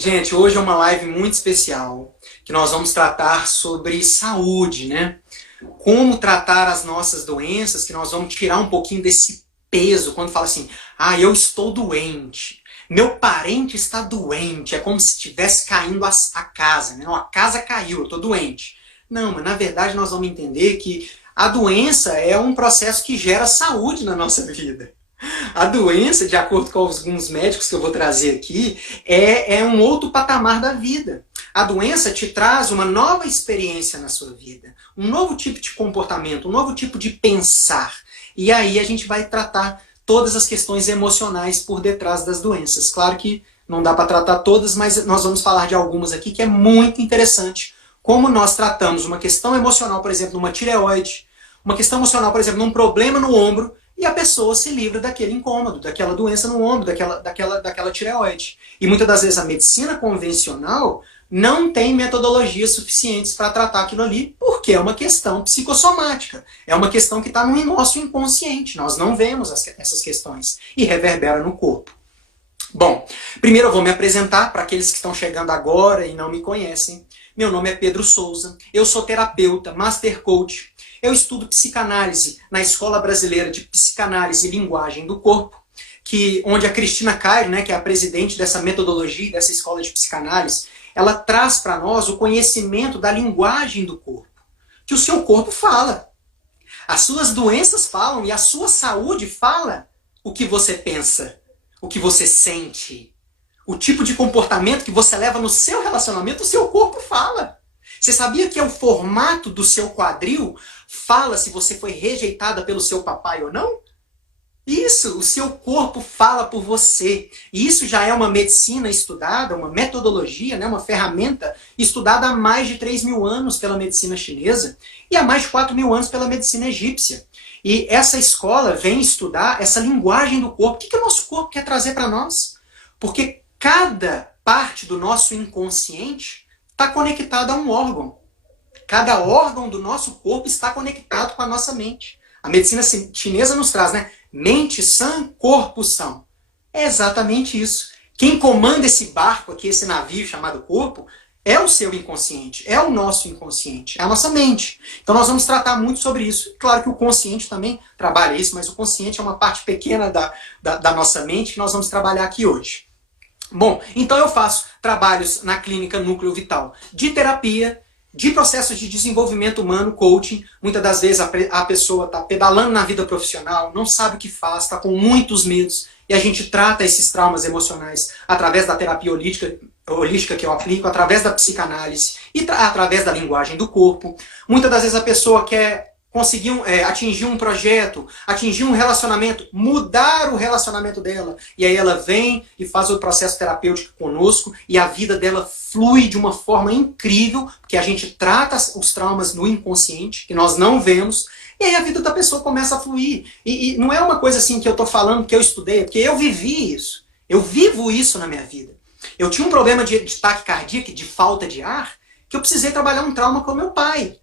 Gente, hoje é uma live muito especial, que nós vamos tratar sobre saúde, né? Como tratar as nossas doenças, que nós vamos tirar um pouquinho desse peso, quando fala assim, eu estou doente, meu parente está doente, é como se estivesse caindo a casa, né? Não, a casa caiu, eu estou doente. Não, mas na verdade nós vamos entender que a doença é um processo que gera saúde na nossa vida. A doença, de acordo com alguns médicos que eu vou trazer aqui, é um outro patamar da vida. A doença te traz uma nova experiência na sua vida, um novo tipo de comportamento, um novo tipo de pensar. E aí a gente vai tratar todas as questões emocionais por detrás das doenças. Claro que não dá para tratar todas, mas nós vamos falar de algumas aqui que é muito interessante. Como nós tratamos uma questão emocional, por exemplo, numa tireoide, uma questão emocional, por exemplo, num problema no ombro, e a pessoa se livra daquele incômodo, daquela doença no ombro, daquela tireoide. E muitas das vezes a medicina convencional não tem metodologias suficientes para tratar aquilo ali, porque é uma questão psicossomática. É uma questão que está no nosso inconsciente. Nós não vemos essas questões e reverbera no corpo. Bom, primeiro eu vou me apresentar para aqueles que estão chegando agora e não me conhecem. Meu nome é Pedro Souza, eu sou terapeuta, master coach. Eu estudo psicanálise na Escola Brasileira de Psicanálise e Linguagem do Corpo, onde a Cristina Cairo, né, que é a presidente dessa metodologia, dessa escola de psicanálise, ela traz para nós o conhecimento da linguagem do corpo, que o seu corpo fala. As suas doenças falam e a sua saúde fala o que você pensa, o que você sente, o tipo de comportamento que você leva no seu relacionamento, o seu corpo fala. Você sabia que é o formato do seu quadril fala se você foi rejeitada pelo seu papai ou não? Isso, o seu corpo fala por você. E isso já é uma medicina estudada, uma metodologia, né, uma ferramenta estudada há mais de 3.000 anos pela medicina chinesa e há mais de 4.000 anos pela medicina egípcia. E essa escola vem estudar essa linguagem do corpo. O que o nosso corpo quer trazer para nós? Porque cada parte do nosso inconsciente está conectada a um órgão. Cada órgão do nosso corpo está conectado com a nossa mente. A medicina chinesa nos traz, né? Mente sã, corpo são. É exatamente isso. Quem comanda esse barco aqui, esse navio chamado corpo, é o seu inconsciente, é o nosso inconsciente, é a nossa mente. Então nós vamos tratar muito sobre isso. Claro que o consciente também trabalha isso, mas o consciente é uma parte pequena da nossa mente que nós vamos trabalhar aqui hoje. Bom, então eu faço trabalhos na clínica Núcleo Vital de terapia, de processos de desenvolvimento humano, coaching. Muitas das vezes a pessoa está pedalando na vida profissional, não sabe o que faz, está com muitos medos, e a gente trata esses traumas emocionais através da terapia holística que eu aplico, através da psicanálise e através da linguagem do corpo. Muitas das vezes a pessoa quer conseguir atingir um projeto, atingir um relacionamento, mudar o relacionamento dela. E aí ela vem e faz o processo terapêutico conosco e a vida dela flui de uma forma incrível, porque a gente trata os traumas no inconsciente, que nós não vemos, e aí a vida da pessoa começa a fluir. E não é uma coisa assim que eu estou falando que eu estudei, porque eu vivi isso. Eu vivo isso na minha vida. Eu tinha um problema de taquicardia, de falta de ar, que eu precisei trabalhar um trauma com meu pai.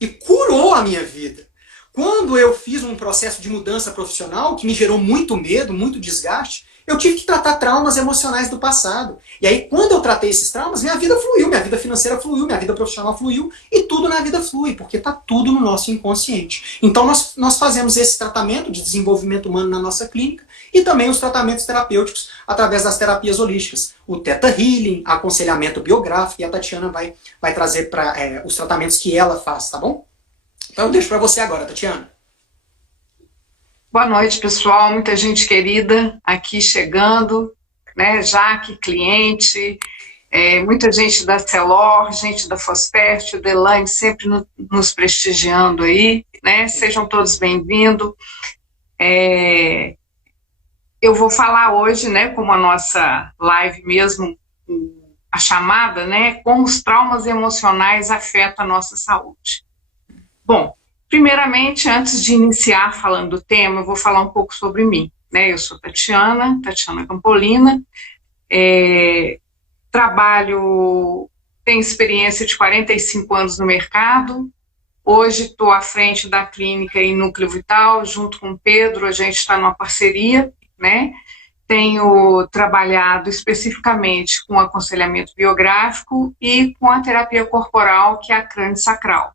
E curou a minha vida. Quando eu fiz um processo de mudança profissional, que me gerou muito medo, muito desgaste, eu tive que tratar traumas emocionais do passado. E aí, quando eu tratei esses traumas, minha vida fluiu, minha vida financeira fluiu, minha vida profissional fluiu, e tudo na vida flui, porque está tudo no nosso inconsciente. Então, nós fazemos esse tratamento de desenvolvimento humano na nossa clínica, e também os tratamentos terapêuticos através das terapias holísticas. O Theta Healing, aconselhamento biográfico, e a Tatiana vai trazer os tratamentos que ela faz, tá bom? Então eu deixo para você agora, Tatiana. Boa noite, pessoal. Muita gente querida aqui chegando, né? Jaque, cliente, muita gente da Celor, gente da Fospert, o Elaine sempre nos prestigiando aí, né? Sejam todos bem-vindos. Eu vou falar hoje, né, como a nossa live mesmo, a chamada, né, como os traumas emocionais afetam a nossa saúde. Bom, primeiramente, antes de iniciar falando do tema, eu vou falar um pouco sobre mim, né? Eu sou Tatiana Campolina, tenho experiência de 45 anos no mercado. Hoje estou à frente da clínica em Núcleo Vital, junto com o Pedro, a gente está numa parceria, né? tenho trabalhado especificamente com aconselhamento biográfico e com a terapia corporal, que é a crânio-sacral.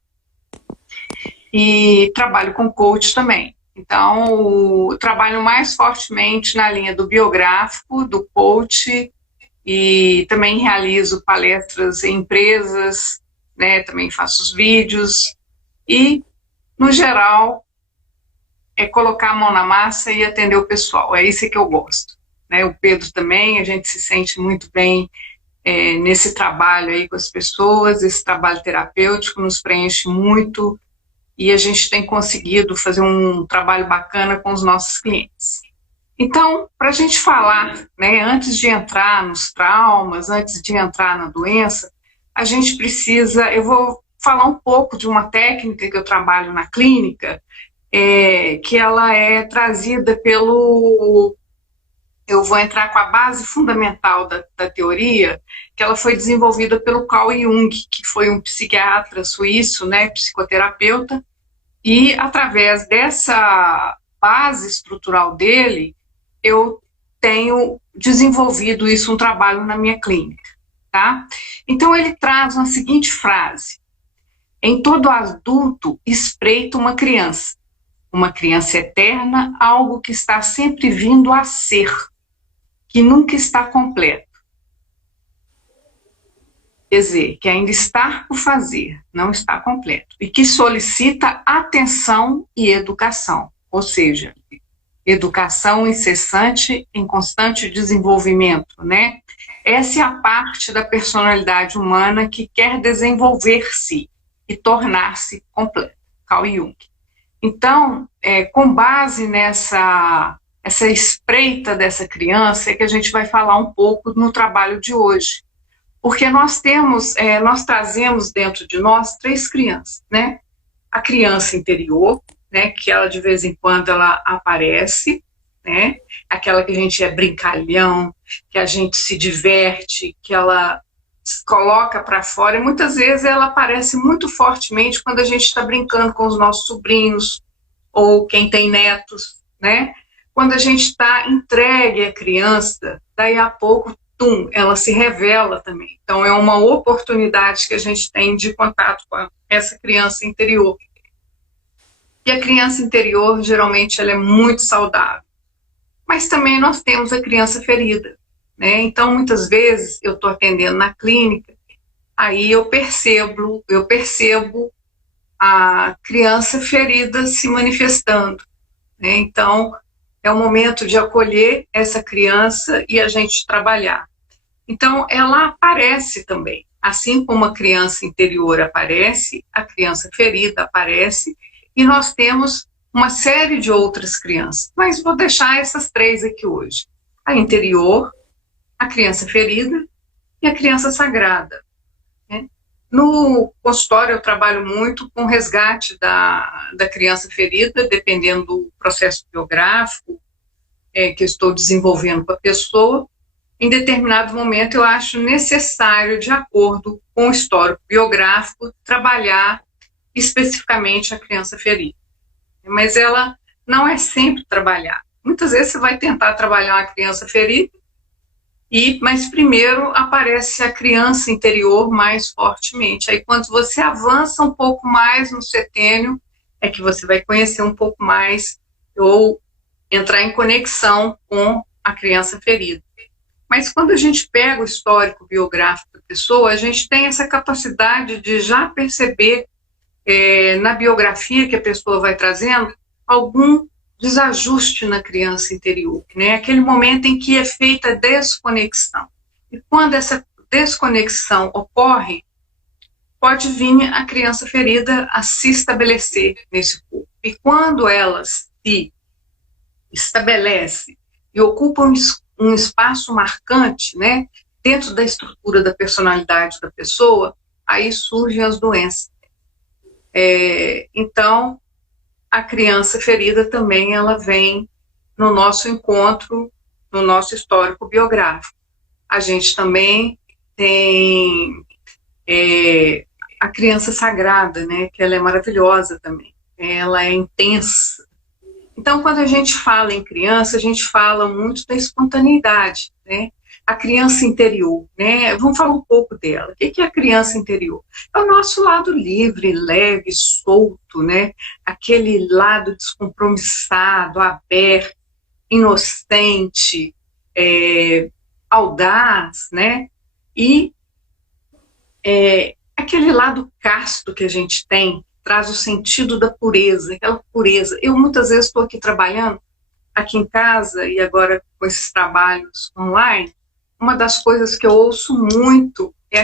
E trabalho com coach também. Então, trabalho mais fortemente na linha do biográfico, do coach, e também realizo palestras em empresas, né, também faço os vídeos, e, no geral, é colocar a mão na massa e atender o pessoal, é isso que eu gosto. Né? O Pedro também, a gente se sente muito bem nesse trabalho aí com as pessoas, esse trabalho terapêutico nos preenche muito, e a gente tem conseguido fazer um trabalho bacana com os nossos clientes. Então, para a gente falar, né, antes de entrar nos traumas, antes de entrar na doença, a gente precisa, eu vou falar um pouco de uma técnica que eu trabalho na clínica, que ela é trazida pelo... Eu vou entrar com a base fundamental da teoria, que ela foi desenvolvida pelo Carl Jung, que foi um psiquiatra suíço, né, psicoterapeuta, e através dessa base estrutural dele, eu tenho desenvolvido isso, um trabalho na minha clínica, tá? Então ele traz uma seguinte frase: em todo adulto espreita uma criança eterna, algo que está sempre vindo a ser, que nunca está completo. Quer dizer, que ainda está por fazer, não está completo, e que solicita atenção e educação, ou seja, educação incessante em constante desenvolvimento, né? Essa é a parte da personalidade humana que quer desenvolver-se e tornar-se completa. Carl Jung. Então, com base nessa espreita dessa criança, é que a gente vai falar um pouco no trabalho de hoje. Porque nós trazemos dentro de nós 3 crianças, né? A criança interior, né, que ela de vez em quando ela aparece, né, aquela que a gente é brincalhão, que a gente se diverte, que ela se coloca para fora, e muitas vezes ela aparece muito fortemente quando a gente está brincando com os nossos sobrinhos, ou quem tem netos, né, quando a gente está entregue à criança, daí a pouco, ela se revela também. Então é uma oportunidade que a gente tem de contato com essa criança interior. E a criança interior, geralmente, ela é muito saudável. Mas também nós temos a criança ferida, né? Então, muitas vezes, eu estou atendendo na clínica, aí eu percebo a criança ferida se manifestando, né? Então, é o momento de acolher essa criança e a gente trabalhar. Então, ela aparece também. Assim como a criança interior aparece, a criança ferida aparece, e nós temos uma série de outras crianças, mas vou deixar essas 3 aqui hoje. A interior, a criança ferida e a criança sagrada. Né? No consultório eu trabalho muito com o resgate da criança ferida, dependendo do processo biográfico que eu estou desenvolvendo com a pessoa. Em determinado momento eu acho necessário, de acordo com o histórico biográfico, trabalhar especificamente a criança ferida. Mas ela não é sempre trabalhada. Muitas vezes você vai tentar trabalhar uma criança ferida, mas primeiro aparece a criança interior mais fortemente. Aí quando você avança um pouco mais no setênio, é que você vai conhecer um pouco mais ou entrar em conexão com a criança ferida. Mas quando a gente pega o histórico biográfico da pessoa, a gente tem essa capacidade de já perceber na biografia que a pessoa vai trazendo, algum desajuste na criança interior, né? Aquele momento em que é feita a desconexão. E quando essa desconexão ocorre, pode vir a criança ferida a se estabelecer nesse corpo. E quando ela se estabelece e ocupa um espaço marcante, né, dentro da estrutura da personalidade da pessoa, aí surgem as doenças. Então, a criança ferida também ela vem no nosso encontro, no nosso histórico biográfico. A gente também tem a criança sagrada, né, que ela é maravilhosa também. Ela é intensa. Então, quando a gente fala em criança, a gente fala muito da espontaneidade, né? A criança interior, né? Vamos falar um pouco dela. O que é a criança interior? É o nosso lado livre, leve, solto, né? Aquele lado descompromissado, aberto, inocente, audaz, né? E aquele lado casto que a gente tem traz o sentido da pureza, aquela pureza. Eu muitas vezes estou aqui trabalhando, aqui em casa, e agora com esses trabalhos online, uma das coisas que eu ouço muito é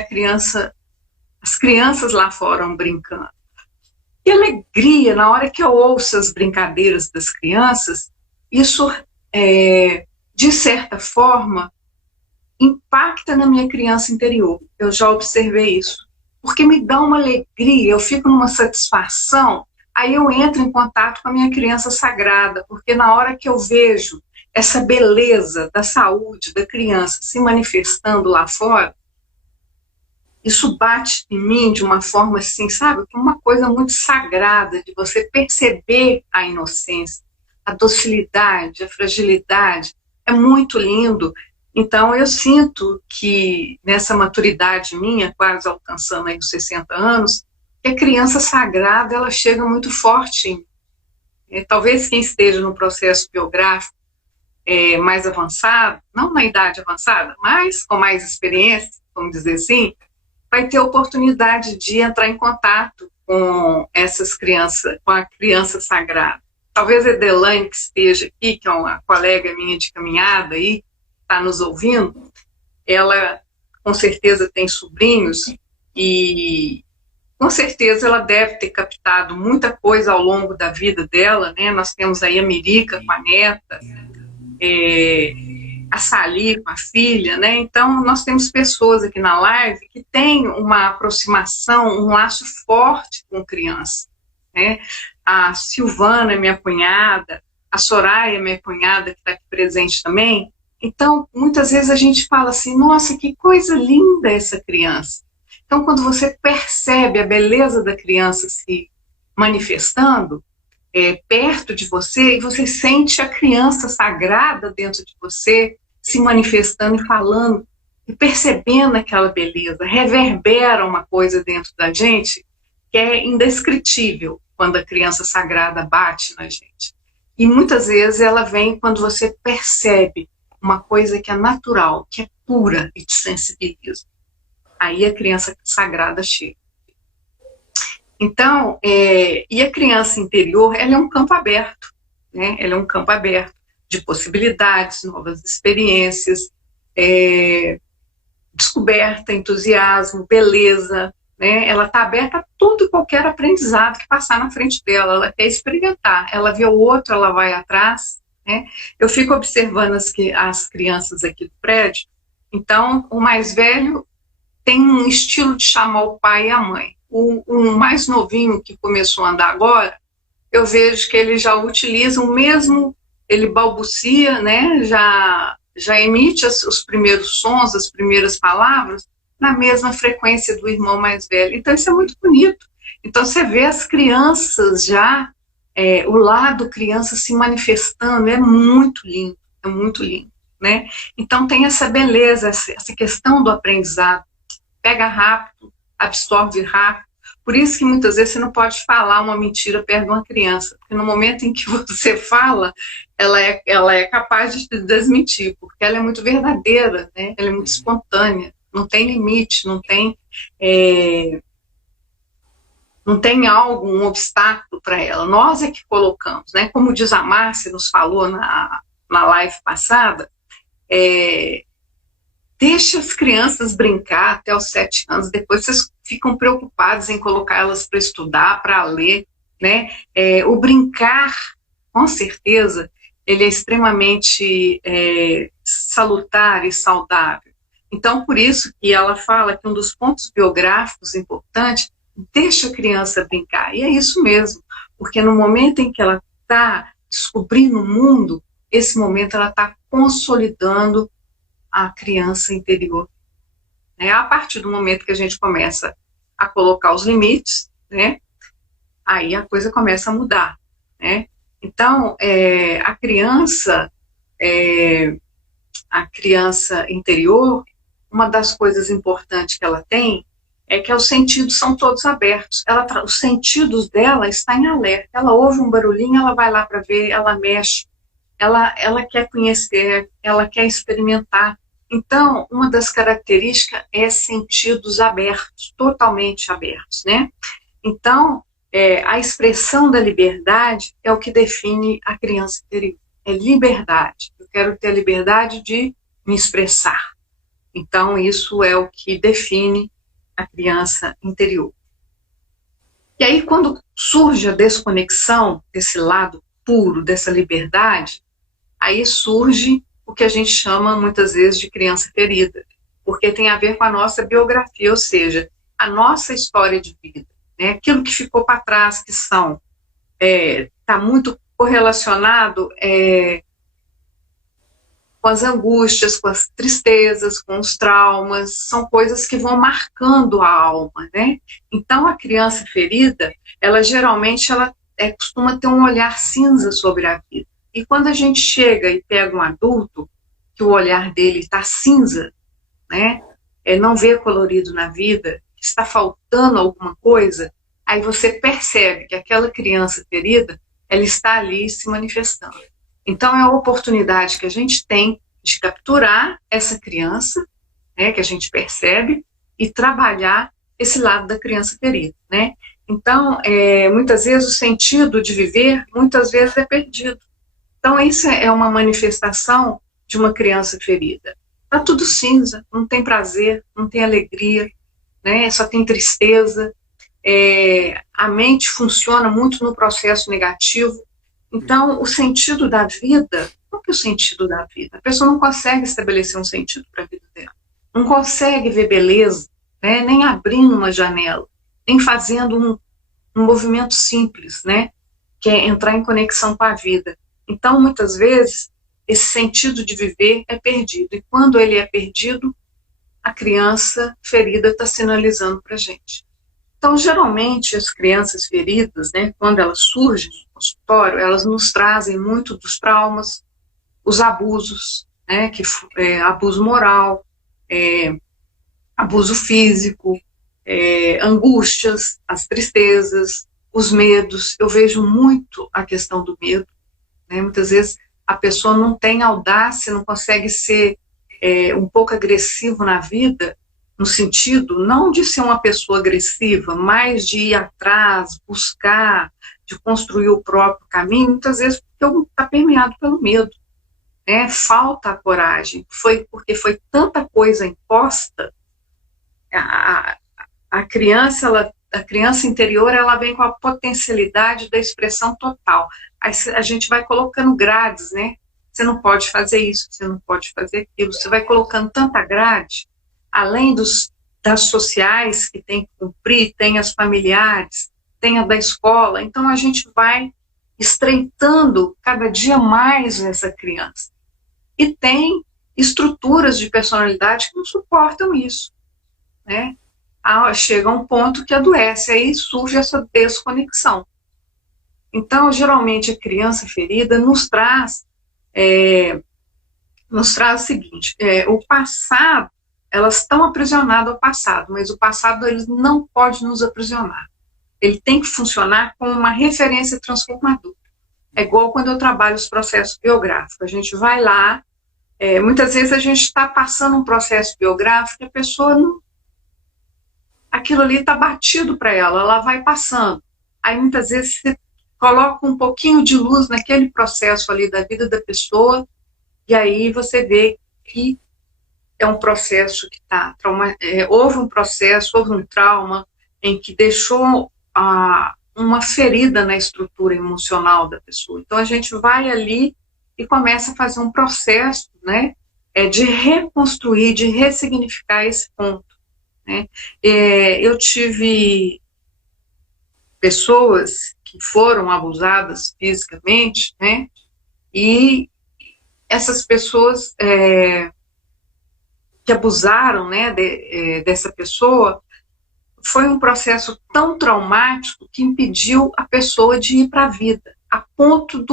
as crianças lá fora brincando. Que alegria, na hora que eu ouço as brincadeiras das crianças, isso, de certa forma, impacta na minha criança interior. Eu já observei isso. Porque me dá uma alegria, eu fico numa satisfação, aí eu entro em contato com a minha criança sagrada, porque na hora que eu vejo essa beleza da saúde da criança se manifestando lá fora, isso bate em mim de uma forma assim, sabe? Uma coisa muito sagrada, de você perceber a inocência, a docilidade, a fragilidade. É muito lindo. Então, eu sinto que nessa maturidade minha, quase alcançando aí os 60 anos, que a criança sagrada, ela chega muito forte em mim. Talvez quem esteja no processo biográfico mais avançado, não na idade avançada, mas com mais experiência, vamos dizer assim, vai ter oportunidade de entrar em contato com essas crianças, com a criança sagrada. Talvez a Edelaine, que esteja aqui, que é uma colega minha de caminhada aí, está nos ouvindo, ela com certeza tem sobrinhos e com certeza ela deve ter captado muita coisa ao longo da vida dela, né? Nós temos aí a Mirica com a neta, a Sali com a filha, né? Então nós temos pessoas aqui na live que têm uma aproximação, um laço forte com criança, né? A Silvana, minha cunhada, a Soraya, minha cunhada, que está aqui presente também. Então, muitas vezes a gente fala assim, nossa, que coisa linda essa criança. Então, quando você percebe a beleza da criança se manifestando perto de você, e você sente a criança sagrada dentro de você se manifestando e falando, e percebendo aquela beleza, reverbera uma coisa dentro da gente que é indescritível quando a criança sagrada bate na gente. E muitas vezes ela vem quando você percebe uma coisa que é natural, que é pura e te sensibiliza. Aí a criança sagrada chega. Então, e a criança interior, ela é um campo aberto, né? Ela é um campo aberto de possibilidades, novas experiências, descoberta, entusiasmo, beleza, né? Ela está aberta a tudo e qualquer aprendizado que passar na frente dela. Ela quer experimentar. Ela vê o outro, ela vai atrás, né? Eu fico observando as crianças aqui do prédio. Então, o mais velho tem um estilo de chamar o pai e a mãe. O mais novinho, que começou a andar agora, eu vejo que ele já utiliza o mesmo, ele balbucia, né? Já emite os primeiros sons, as primeiras palavras, na mesma frequência do irmão mais velho. Então, isso é muito bonito. Então, você vê as crianças já, o lado criança se manifestando, é muito lindo, né? Então, tem essa beleza, essa questão do aprendizado. Pega rápido, absorve rápido. Por isso que muitas vezes você não pode falar uma mentira perto de uma criança, porque no momento em que você fala, ela é capaz de te desmentir, porque ela é muito verdadeira, né? Ela é muito espontânea, não tem limite, não tem um obstáculo para ela. Nós é que colocamos, né? Como diz a Márcia, nos falou na live passada, deixa as crianças brincar até os 7 anos, depois vocês ficam preocupados em colocar elas para estudar, para ler, né? O brincar, com certeza, ele é extremamente salutar e saudável. Então, por isso que ela fala que um dos pontos biográficos importantes, deixa a criança brincar. E é isso mesmo, porque no momento em que ela está descobrindo o mundo, esse momento ela está consolidando a criança interior. Né? A partir do momento que a gente começa a colocar os limites, né? Aí a coisa começa a mudar, né? Então, a criança interior, uma das coisas importantes que ela tem é que os sentidos são todos abertos. Os sentidos dela estão em alerta. Ela ouve um barulhinho, ela vai lá para ver, ela mexe, ela quer conhecer, ela quer experimentar. Então, uma das características é sentidos abertos, totalmente abertos, né? Então, a expressão da liberdade é o que define a criança interior. É liberdade. Eu quero ter a liberdade de me expressar. Então, isso é o que define a criança interior. E aí, quando surge a desconexão desse lado puro, dessa liberdade, aí surge o que a gente chama muitas vezes de criança ferida, porque tem a ver com a nossa biografia, ou seja, a nossa história de vida, né? Aquilo que ficou para trás, que está muito correlacionado com as angústias, com as tristezas, com os traumas, são coisas que vão marcando a alma, né? Então, a criança ferida, ela geralmente costuma ter um olhar cinza sobre a vida. E quando a gente chega e pega um adulto, que o olhar dele está cinza, né? Não vê colorido na vida, está faltando alguma coisa, aí você percebe que aquela criança ferida, ela está ali se manifestando. Então, é a oportunidade que a gente tem de capturar essa criança, né, que a gente percebe, e trabalhar esse lado da criança ferida, né? Então, muitas vezes o sentido de viver, muitas vezes é perdido. Então, isso é uma manifestação de uma criança ferida. Está tudo cinza, não tem prazer, não tem alegria, né? Só tem tristeza. A mente funciona muito no processo negativo. Então, o sentido da vida, qual que é o sentido da vida? A pessoa não consegue estabelecer um sentido para a vida dela. Não consegue ver beleza, né? Nem abrindo uma janela, nem fazendo um movimento simples, né? Que é entrar em conexão com a vida. Então, muitas vezes, esse sentido de viver é perdido. E quando ele é perdido, a criança ferida está sinalizando para a gente. Então, geralmente, as crianças feridas, né, quando elas surgem no consultório, elas nos trazem muito dos traumas, os abusos, né, abuso moral, abuso físico, angústias, as tristezas, os medos. Eu vejo muito a questão do medo, né? Muitas vezes a pessoa não tem audácia, não consegue ser um pouco agressivo na vida, no sentido não de ser uma pessoa agressiva, mas de ir atrás, buscar, de construir o próprio caminho, muitas vezes porque está permeado pelo medo, né? Falta a coragem, porque foi tanta coisa imposta. A criança interior, ela vem com a potencialidade da expressão total. Aí a gente vai colocando grades, né? Você não pode fazer isso, você não pode fazer aquilo. Você vai colocando tanta grade, além das sociais que tem que cumprir, tem as familiares, tem a da escola. Então, a gente vai estreitando cada dia mais essa criança. E tem estruturas de personalidade que não suportam isso, né? Chega um ponto que adoece, aí surge essa desconexão. Então, geralmente, a criança ferida nos traz o seguinte, o passado, elas estão aprisionadas ao passado, mas o passado ele não pode nos aprisionar. Ele tem que funcionar como uma referência transformadora. É igual quando eu trabalho os processos biográficos. A gente vai lá, muitas vezes a gente está passando um processo biográfico e a pessoa não... Aquilo ali está batido para ela vai passando. Aí muitas vezes você coloca um pouquinho de luz naquele processo ali da vida da pessoa e aí você vê que é um processo que está... houve um processo, houve um trauma em que deixou uma ferida na estrutura emocional da pessoa. Então a gente vai ali e começa a fazer um processo, né, de reconstruir, de ressignificar esse ponto, né? Eu tive pessoas que foram abusadas fisicamente, né, e essas pessoas que abusaram, né, dessa pessoa, foi um processo tão traumático que impediu a pessoa de ir para a vida. a ponto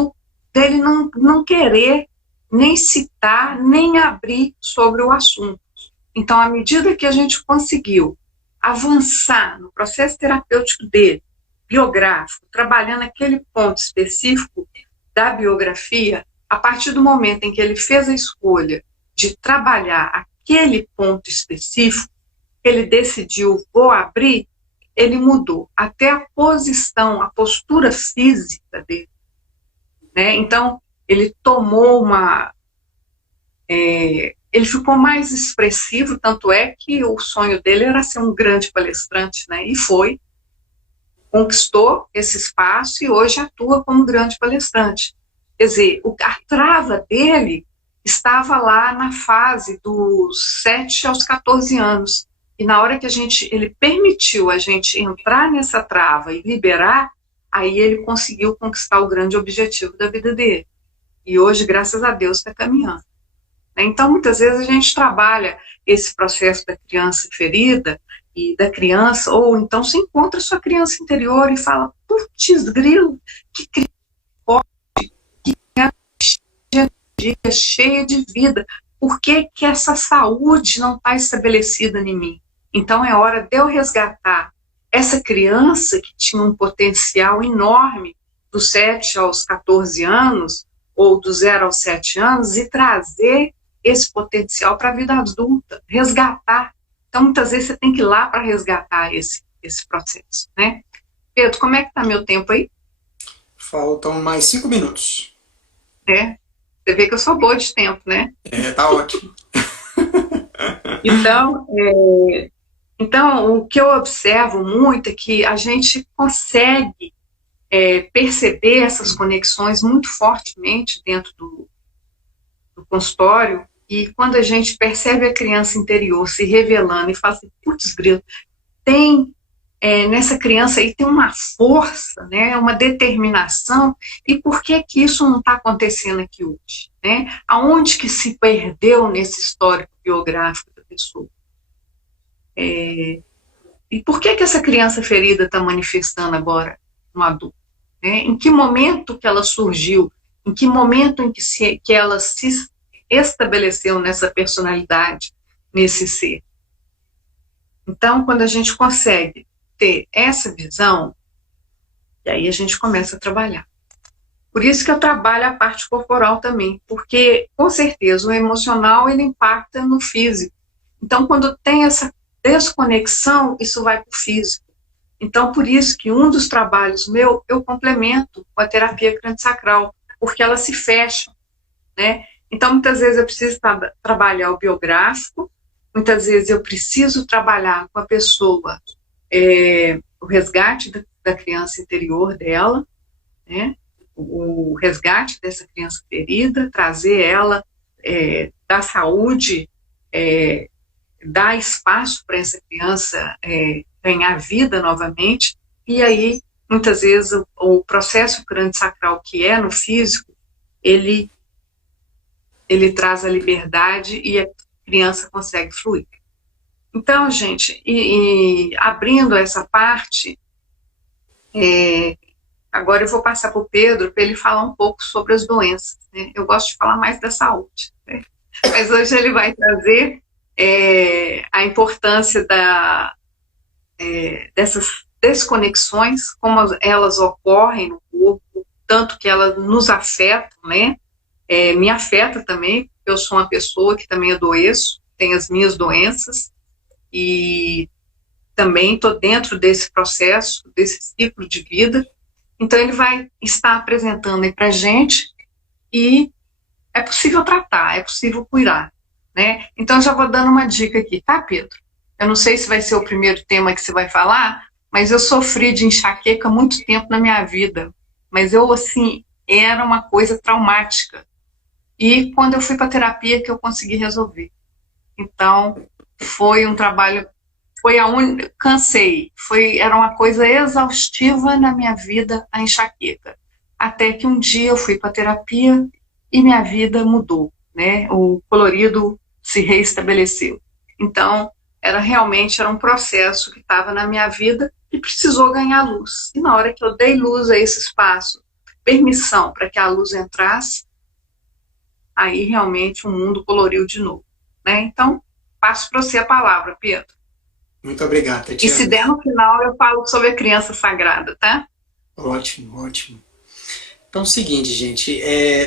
dele não querer nem citar, nem abrir sobre o assunto. Então, à medida que a gente conseguiu avançar no processo terapêutico dele, biográfico, trabalhando aquele ponto específico da biografia, a partir do momento em que ele fez a escolha de trabalhar aquele ponto específico, ele decidiu, vou abrir, ele mudou até a posição, a postura física dele. Né? Então, ele tomou ele ficou mais expressivo, tanto é que o sonho dele era ser um grande palestrante, né? E foi, conquistou esse espaço e hoje atua como grande palestrante. Quer dizer, a trava dele estava lá na fase dos 7 aos 14 anos. E na hora que ele permitiu a gente entrar nessa trava e liberar, aí ele conseguiu conquistar o grande objetivo da vida dele. E hoje, graças a Deus, está caminhando. Então, muitas vezes a gente trabalha esse processo da criança ferida e da criança, ou então se encontra sua criança interior e fala, putz, grilo, que criança forte, que criança cheia de vida, por que essa saúde não está estabelecida em mim? Então é hora de eu resgatar essa criança que tinha um potencial enorme dos 7 aos 14 anos, ou do 0 aos 7 anos, e trazer esse potencial para a vida adulta, resgatar. Então, muitas vezes, você tem que ir lá para resgatar esse processo, né? Pedro, como é que está meu tempo aí? Faltam mais 5 minutos. Você vê que eu sou boa de tempo, né? Tá ótimo. Então, o que eu observo muito é que a gente consegue perceber essas conexões muito fortemente dentro do consultório, e quando a gente percebe a criança interior se revelando e fala assim, putz, grilo, nessa criança aí tem uma força, né, uma determinação, e por que isso não está acontecendo aqui hoje? Né? Aonde que se perdeu nesse histórico biográfico da pessoa? E por que essa criança ferida está manifestando agora no adulto? Em que momento que ela surgiu? Em que momento em que ela se estabeleceu nessa personalidade, nesse ser? Então, quando a gente consegue ter essa visão, e aí a gente começa a trabalhar. Por isso que eu trabalho a parte corporal também, porque, com certeza, o emocional, ele impacta no físico. Então, quando tem essa desconexão, isso vai para o físico. Então, por isso que um dos trabalhos meu, eu complemento com a terapia crânio-sacral, porque elas se fecham, né? Então, muitas vezes eu preciso trabalhar o biográfico, muitas vezes eu preciso trabalhar com a pessoa o resgate da criança interior dela, né? O resgate dessa criança ferida, trazer ela da saúde, dar espaço para essa criança ganhar vida novamente, e aí, muitas vezes, o processo crânio-sacral que é no físico, ele traz a liberdade e a criança consegue fluir. Então, gente, abrindo essa parte, agora eu vou passar para o Pedro para ele falar um pouco sobre as doenças, né? Eu gosto de falar mais da saúde, né? Mas hoje ele vai trazer a importância dessas desconexões, como elas ocorrem no corpo, tanto que elas nos afetam, né? Me afeta também, porque eu sou uma pessoa que também adoeço, tenho as minhas doenças, e também estou dentro desse processo, desse ciclo de vida. Então ele vai estar apresentando aí para a gente, e é possível tratar, é possível curar, né? Então eu já vou dando uma dica aqui, tá, Pedro? Eu não sei se vai ser o primeiro tema que você vai falar, mas eu sofri de enxaqueca muito tempo na minha vida, mas eu, assim, era uma coisa traumática. E quando eu fui para a terapia que eu consegui resolver. Então, foi um trabalho, cansei, era uma coisa exaustiva na minha vida, a enxaqueca. Até que um dia eu fui para a terapia e minha vida mudou, né? O colorido se reestabeleceu. Então, realmente era um processo que estava na minha vida e precisou ganhar luz. E na hora que eu dei luz a esse espaço, permissão para que a luz entrasse, aí realmente o mundo coloriu de novo, né? Então, passo para você a palavra, Pedro. Muito obrigado, Tatiana. E se der no final, eu falo sobre a criança sagrada, tá? Ótimo, ótimo. Então é o seguinte, gente,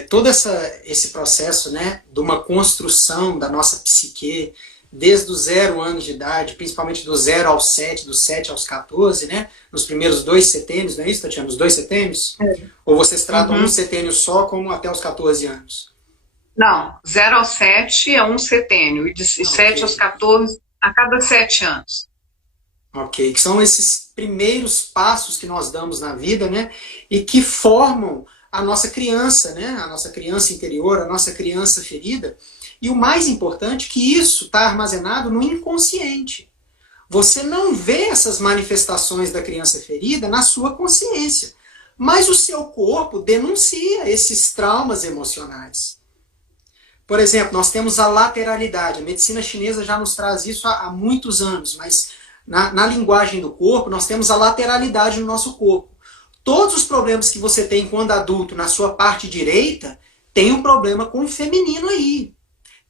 todo esse processo, né, de uma construção da nossa psique, desde os 0 anos de idade, principalmente do 0 aos 7, dos 7 aos 14, né, nos primeiros 2 setênios, não é isso, Tatiana? Os 2 setênios? Ou vocês tratam um setênio só como até os 14 anos? Não, 0 aos 7 é um setênio, e de 7 aos 14, a cada 7 anos. Ok, que são esses primeiros passos que nós damos na vida, né, e que formam a nossa criança, né, a nossa criança interior, a nossa criança ferida. E o mais importante, que isso está armazenado no inconsciente. Você não vê essas manifestações da criança ferida na sua consciência, mas o seu corpo denuncia esses traumas emocionais. Por exemplo, nós temos a lateralidade. A medicina chinesa já nos traz isso há muitos anos, mas na linguagem do corpo, nós temos a lateralidade no nosso corpo. Todos os problemas que você tem quando adulto na sua parte direita, tem um problema com o feminino aí.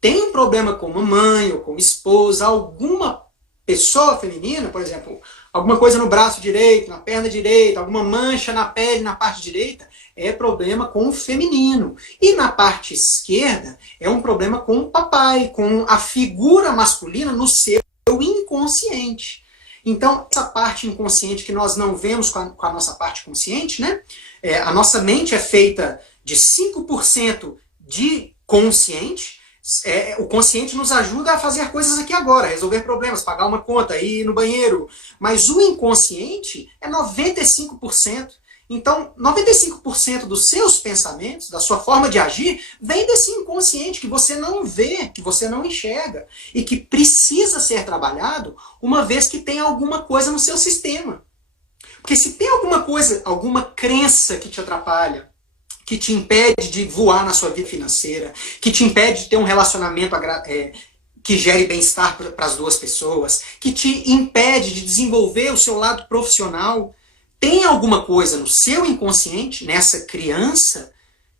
Tem um problema com mamãe ou com esposa, alguma pessoa feminina, por exemplo, alguma coisa no braço direito, na perna direita, alguma mancha na pele na parte direita, é problema com o feminino. E na parte esquerda, é um problema com o papai, com a figura masculina no seu inconsciente. Então, essa parte inconsciente que nós não vemos com a nossa parte consciente, né? A nossa mente é feita de 5% de consciente. O consciente nos ajuda a fazer coisas aqui agora, resolver problemas, pagar uma conta, ir no banheiro. Mas o inconsciente é 95%. Então, 95% dos seus pensamentos, da sua forma de agir, vem desse inconsciente que você não vê, que você não enxerga e que precisa ser trabalhado uma vez que tem alguma coisa no seu sistema. Porque se tem alguma coisa, alguma crença que te atrapalha, que te impede de voar na sua vida financeira, que te impede de ter um relacionamento que gere bem-estar para as duas pessoas, que te impede de desenvolver o seu lado profissional, tem alguma coisa no seu inconsciente, nessa criança,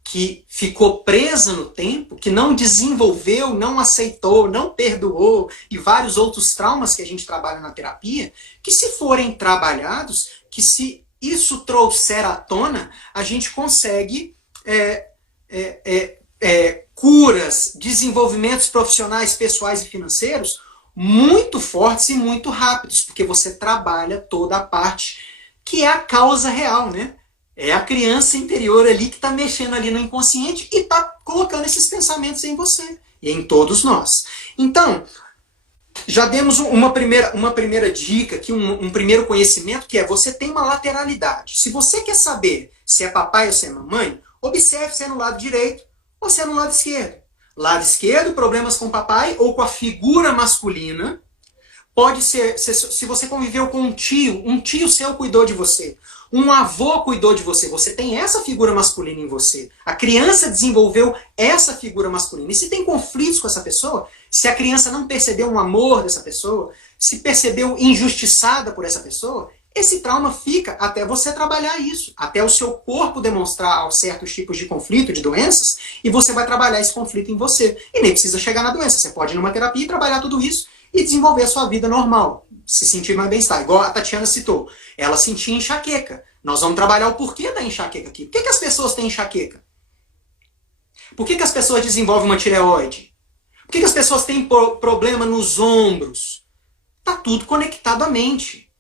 que ficou presa no tempo, que não desenvolveu, não aceitou, não perdoou, e vários outros traumas que a gente trabalha na terapia, que se forem trabalhados, que se isso trouxer à tona, a gente consegue curas, desenvolvimentos profissionais, pessoais e financeiros muito fortes e muito rápidos, porque você trabalha toda a parte que é a causa real, né? É a criança interior ali que está mexendo ali no inconsciente e está colocando esses pensamentos em você e em todos nós. Então, já demos uma primeira dica, aqui, um primeiro conhecimento, que é você tem uma lateralidade. Se você quer saber se é papai ou se é mamãe, observe se é no lado direito ou se é no lado esquerdo. Lado esquerdo, problemas com o papai ou com a figura masculina. Pode ser, se você conviveu com um tio seu cuidou de você, um avô cuidou de você, você tem essa figura masculina em você. A criança desenvolveu essa figura masculina. E se tem conflitos com essa pessoa, se a criança não percebeu um amor dessa pessoa, se percebeu injustiçada por essa pessoa, esse trauma fica até você trabalhar isso, até o seu corpo demonstrar certos tipos de conflito, de doenças, e você vai trabalhar esse conflito em você. E nem precisa chegar na doença, você pode ir numa terapia e trabalhar tudo isso e desenvolver a sua vida normal, se sentir mais bem-estar. Igual a Tatiana citou, ela sentia enxaqueca. Nós vamos trabalhar o porquê da enxaqueca aqui. Por que as pessoas têm enxaqueca? Por que as pessoas desenvolvem uma tireoide? Por que as pessoas têm problema nos ombros? Está tudo conectado à mente.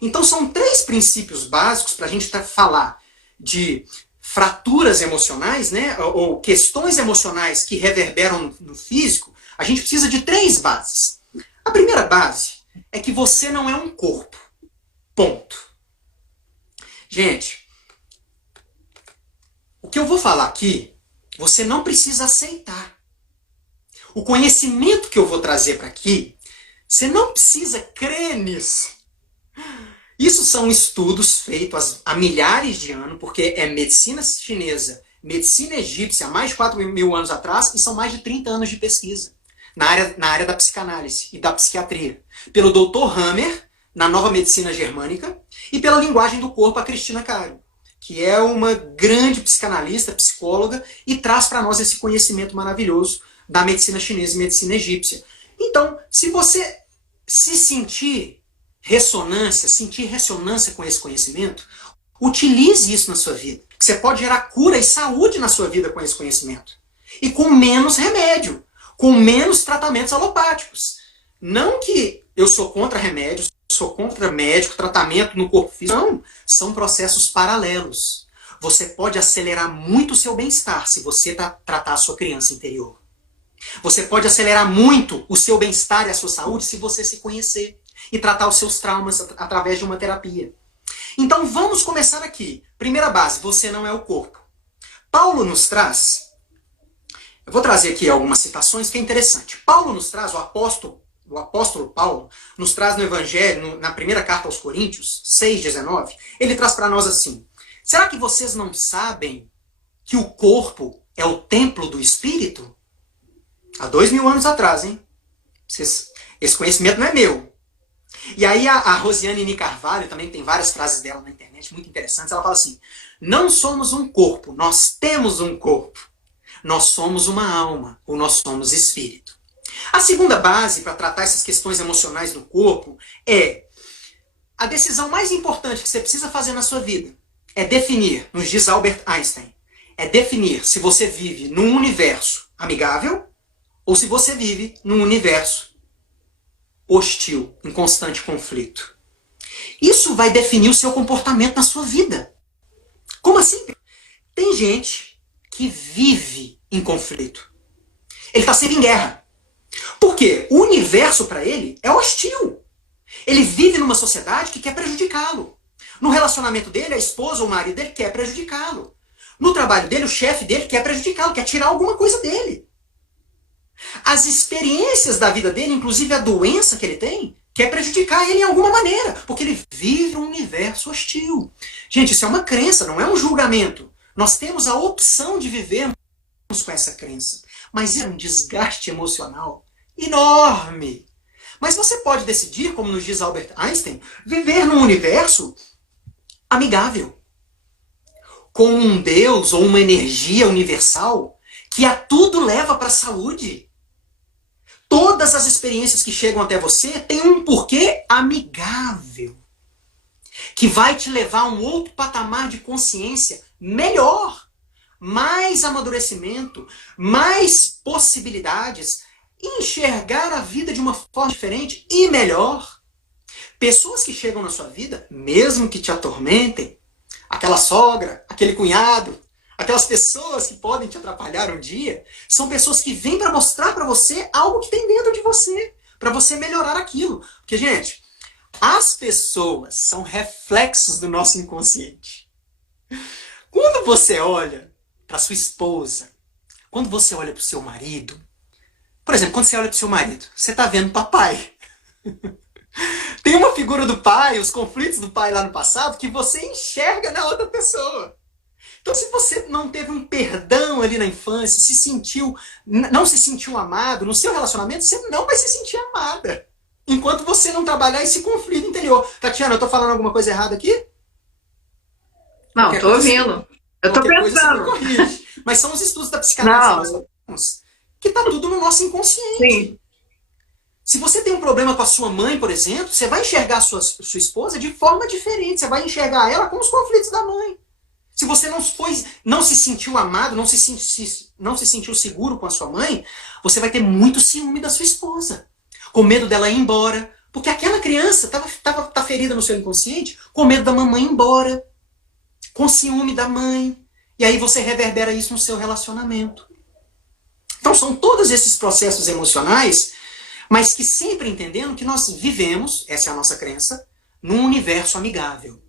Então são 3 princípios básicos para a gente falar de fraturas emocionais, né, ou questões emocionais que reverberam no físico. A gente precisa de 3 bases. A primeira base é que você não é um corpo. Ponto. Gente, o que eu vou falar aqui, você não precisa aceitar. O conhecimento que eu vou trazer para aqui, você não precisa crer nisso. Isso são estudos feitos há milhares de anos, porque é medicina chinesa, medicina egípcia, há mais de 4.000 anos atrás, e são mais de 30 anos de pesquisa na área da psicanálise e da psiquiatria. Pelo Dr. Hammer, na Nova Medicina Germânica, e pela linguagem do corpo, a Cristina Caro, que é uma grande psicanalista, psicóloga, e traz para nós esse conhecimento maravilhoso da medicina chinesa e medicina egípcia. Então, se você sentir ressonância com esse conhecimento, utilize isso na sua vida. Você pode gerar cura e saúde na sua vida com esse conhecimento. E com menos remédio, com menos tratamentos alopáticos. Não que eu sou contra remédios, sou contra médico, tratamento no corpo físico. Não, são processos paralelos. Você pode acelerar muito o seu bem-estar se você tratar a sua criança interior. Você pode acelerar muito o seu bem-estar e a sua saúde se você se conhecer e tratar os seus traumas através de uma terapia. Então vamos começar aqui. Primeira base, você não é o corpo. Paulo nos traz, eu vou trazer aqui algumas citações que é interessante. Paulo nos traz, o apóstolo Paulo, nos traz no Evangelho, na primeira carta aos Coríntios, 6,19, ele traz para nós assim: será que vocês não sabem que o corpo é o templo do Espírito? Há 2000 anos atrás, hein? Esse conhecimento não é meu. E aí a Rosiane Ni Carvalho, também tem várias frases dela na internet, muito interessantes, ela fala assim: não somos um corpo, nós temos um corpo. Nós somos uma alma, ou nós somos espírito. A segunda base para tratar essas questões emocionais do corpo é a decisão mais importante que você precisa fazer na sua vida. É definir, nos diz Albert Einstein, é definir se você vive num universo amigável ou se você vive num universo hostil, em constante conflito. Isso vai definir o seu comportamento na sua vida. Como assim? Tem gente que vive em conflito. Ele está sempre em guerra. Por quê? O universo para ele é hostil. Ele vive numa sociedade que quer prejudicá-lo. No relacionamento dele, a esposa ou o marido dele quer prejudicá-lo. No trabalho dele, o chefe dele quer prejudicá-lo, quer tirar alguma coisa dele. As experiências da vida dele, inclusive a doença que ele tem, quer prejudicar ele em alguma maneira, porque ele vive um universo hostil. Gente, isso é uma crença, não é um julgamento. Nós temos a opção de vivermos com essa crença, mas é um desgaste emocional enorme. Mas você pode decidir, como nos diz Albert Einstein, viver num universo amigável, com um Deus ou uma energia universal que a tudo leva para a saúde. Todas as experiências que chegam até você têm um porquê amigável, que vai te levar a um outro patamar de consciência melhor, mais amadurecimento, mais possibilidades, enxergar a vida de uma forma diferente e melhor. Pessoas que chegam na sua vida, mesmo que te atormentem, aquela sogra, aquele cunhado, aquelas pessoas que podem te atrapalhar um dia, são pessoas que vêm para mostrar para você algo que tem dentro de você, para você melhorar aquilo. Porque, gente, as pessoas são reflexos do nosso inconsciente. Quando você olha para sua esposa, quando você olha para o seu marido, por exemplo, quando você olha para o seu marido, você está vendo papai. Tem uma figura do pai, os conflitos do pai lá no passado, que você enxerga na outra pessoa. Então, se você não teve um perdão ali na infância, não se sentiu amado, no seu relacionamento, você não vai se sentir amada. Enquanto você não trabalhar esse conflito interior. Tatiana, eu estou falando alguma coisa errada aqui? Não, estou ouvindo. Eu estou pensando. Mas são os estudos da psicanálise que está tudo no nosso inconsciente. Sim. Se você tem um problema com a sua mãe, por exemplo, você vai enxergar a sua esposa de forma diferente. Você vai enxergar ela com os conflitos da mãe. Se você não se sentiu amado, não se sentiu seguro com a sua mãe, você vai ter muito ciúme da sua esposa. Com medo dela ir embora. Porque aquela criança tá ferida no seu inconsciente com medo da mamãe ir embora. Com ciúme da mãe. E aí você reverbera isso no seu relacionamento. Então são todos esses processos emocionais, mas que sempre entendendo que nós vivemos, essa é a nossa crença, num universo amigável.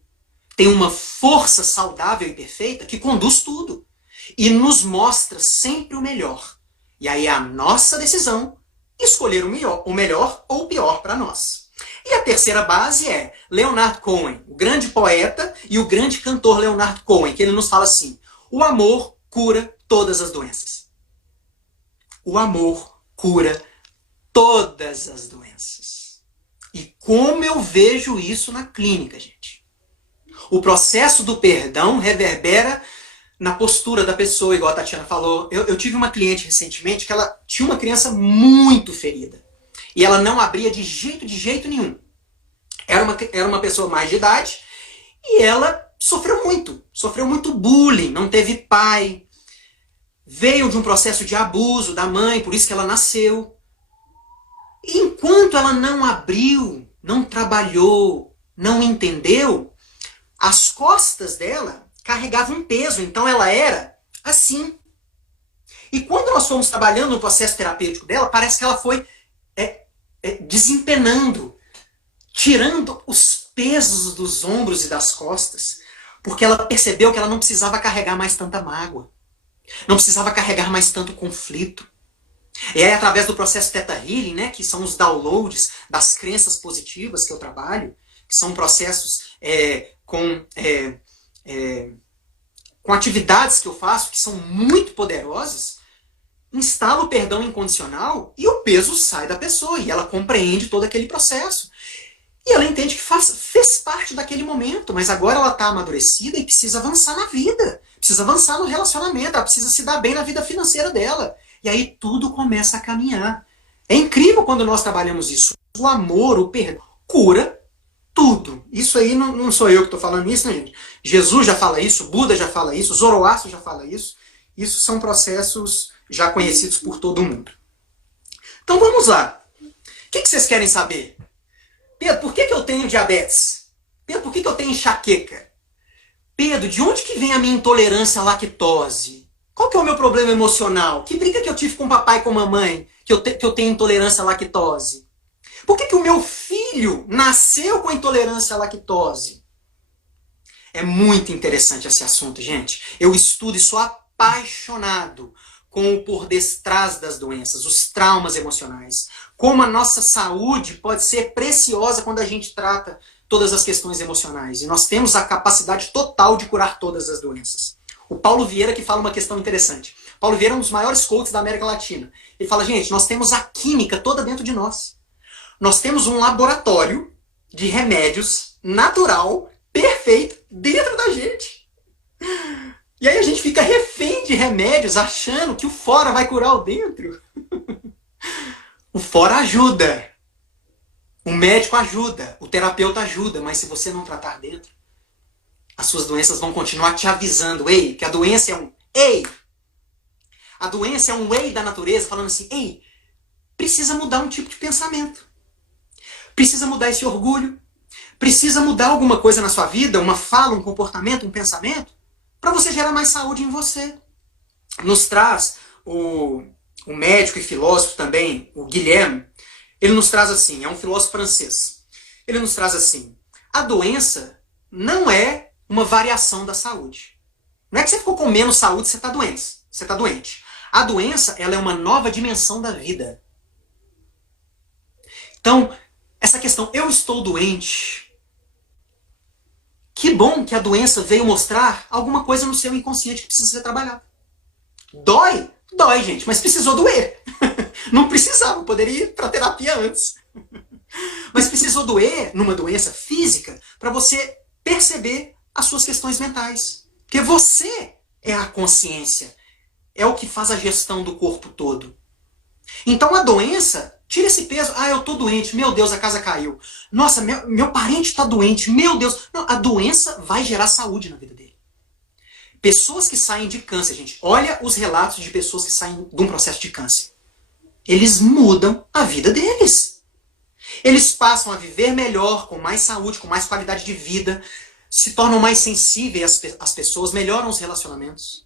Tem uma força saudável e perfeita que conduz tudo. E nos mostra sempre o melhor. E aí é a nossa decisão escolher o melhor ou o pior para nós. E a terceira base é Leonard Cohen, o grande poeta e o grande cantor Leonard Cohen, que ele nos fala assim: o amor cura todas as doenças. O amor cura todas as doenças. E como eu vejo isso na clínica, gente. O processo do perdão reverbera na postura da pessoa, igual a Tatiana falou. Eu tive uma cliente recentemente que ela tinha uma criança muito ferida. E ela não abria de jeito nenhum. Era uma pessoa mais de idade e ela sofreu muito bullying, não teve pai, veio de um processo de abuso da mãe, por isso que ela nasceu. E enquanto ela não abriu, não trabalhou, não entendeu, as costas dela carregavam um peso, então ela era assim. E quando nós fomos trabalhando no processo terapêutico dela, parece que ela foi desempenando, tirando os pesos dos ombros e das costas, porque ela percebeu que ela não precisava carregar mais tanta mágoa, não precisava carregar mais tanto conflito. E aí, através do processo Theta Healing, né, que são os downloads das crenças positivas que eu trabalho, que são processos com atividades que eu faço que são muito poderosas, instala o perdão incondicional e o peso sai da pessoa e ela compreende todo aquele processo. E ela entende que fez parte daquele momento, mas agora ela está amadurecida e precisa avançar na vida, precisa avançar no relacionamento, ela precisa se dar bem na vida financeira dela. E aí tudo começa a caminhar. É incrível quando nós trabalhamos isso. O amor, o perdão, cura tudo. Isso aí não sou eu que estou falando isso, né, gente? Jesus já fala isso, Buda já fala isso, Zoroastro já fala isso. Isso são processos já conhecidos por todo mundo. Então vamos lá. O que vocês querem saber? Pedro, por que eu tenho diabetes? Pedro, por que eu tenho enxaqueca? Pedro, de onde que vem a minha intolerância à lactose? Qual que é o meu problema emocional? Que briga que eu tive com o papai e com a mamãe que eu tenho intolerância à lactose? Por que o meu filho nasceu com intolerância à lactose? É muito interessante esse assunto, gente. Eu estudo e sou apaixonado com o por detrás das doenças, os traumas emocionais. Como a nossa saúde pode ser preciosa quando a gente trata todas as questões emocionais. E nós temos a capacidade total de curar todas as doenças. O Paulo Vieira que fala uma questão interessante. Paulo Vieira é um dos maiores coaches da América Latina. Ele fala, gente, nós temos a química toda dentro de nós. Nós temos um laboratório de remédios natural, perfeito, dentro da gente. E aí a gente fica refém de remédios, achando que o fora vai curar o dentro. O fora ajuda. O médico ajuda. O terapeuta ajuda. Mas se você não tratar dentro, as suas doenças vão continuar te avisando. Ei, que a doença é um... Ei! A doença é um ei da natureza falando assim, ei, precisa mudar um tipo de pensamento. Precisa mudar esse orgulho. Precisa mudar alguma coisa na sua vida, uma fala, um comportamento, um pensamento, para você gerar mais saúde em você. Nos traz o médico e filósofo também, o Guilherme, ele nos traz assim, é um filósofo francês. Ele nos traz assim, a doença não é uma variação da saúde. Não é que você ficou com menos saúde, você está doente. Você está doente. A doença, ela é uma nova dimensão da vida. Então, essa questão, eu estou doente. Que bom que a doença veio mostrar alguma coisa no seu inconsciente que precisa ser trabalhada. Dói? Dói, gente, mas precisou doer. Não precisava, poderia ir para terapia antes. Mas precisou doer numa doença física para você perceber as suas questões mentais. Porque você é a consciência. É o que faz a gestão do corpo todo. Então a doença, tira esse peso. Ah, eu tô doente. Meu Deus, a casa caiu. Nossa, meu parente está doente. Meu Deus. Não, a doença vai gerar saúde na vida dele. Pessoas que saem de câncer, gente. Olha os relatos de pessoas que saem de um processo de câncer. Eles mudam a vida deles. Eles passam a viver melhor, com mais saúde, com mais qualidade de vida, se tornam mais sensíveis às pessoas, melhoram os relacionamentos.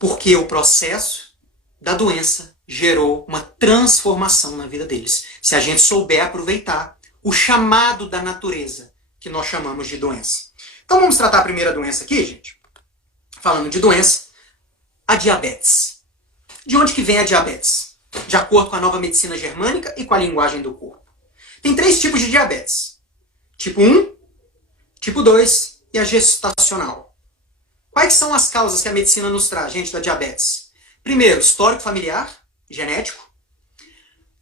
Porque o processo da doença gerou uma transformação na vida deles. Se a gente souber aproveitar o chamado da natureza, que nós chamamos de doença. Então vamos tratar a primeira doença aqui, gente. Falando de doença, a diabetes. De onde que vem a diabetes? De acordo com a nova medicina germânica e com a linguagem do corpo. Tem 3 tipos de diabetes. Tipo 1, tipo 2 e a gestacional. Quais são as causas que a medicina nos traz, gente, da diabetes? Primeiro, histórico familiar, genético.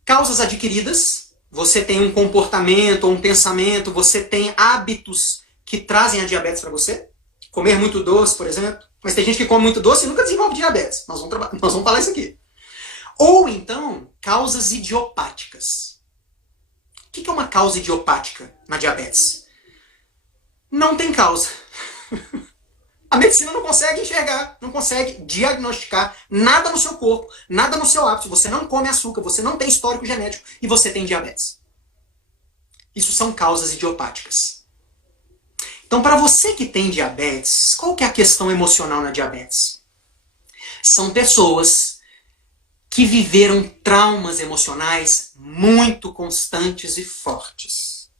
Causas adquiridas. Você tem um comportamento ou um pensamento, você tem hábitos que trazem a diabetes para você? Comer muito doce, por exemplo. Mas tem gente que come muito doce e nunca desenvolve diabetes. Nós vamos falar isso aqui. Ou então, causas idiopáticas. O que é uma causa idiopática na diabetes? Não tem causa. A medicina não consegue enxergar, não consegue diagnosticar nada no seu corpo, nada no seu hábito. Você não come açúcar, você não tem histórico genético e você tem diabetes. Isso são causas idiopáticas. Então, para você que tem diabetes, qual que é a questão emocional na diabetes? São pessoas que viveram traumas emocionais muito constantes e fortes.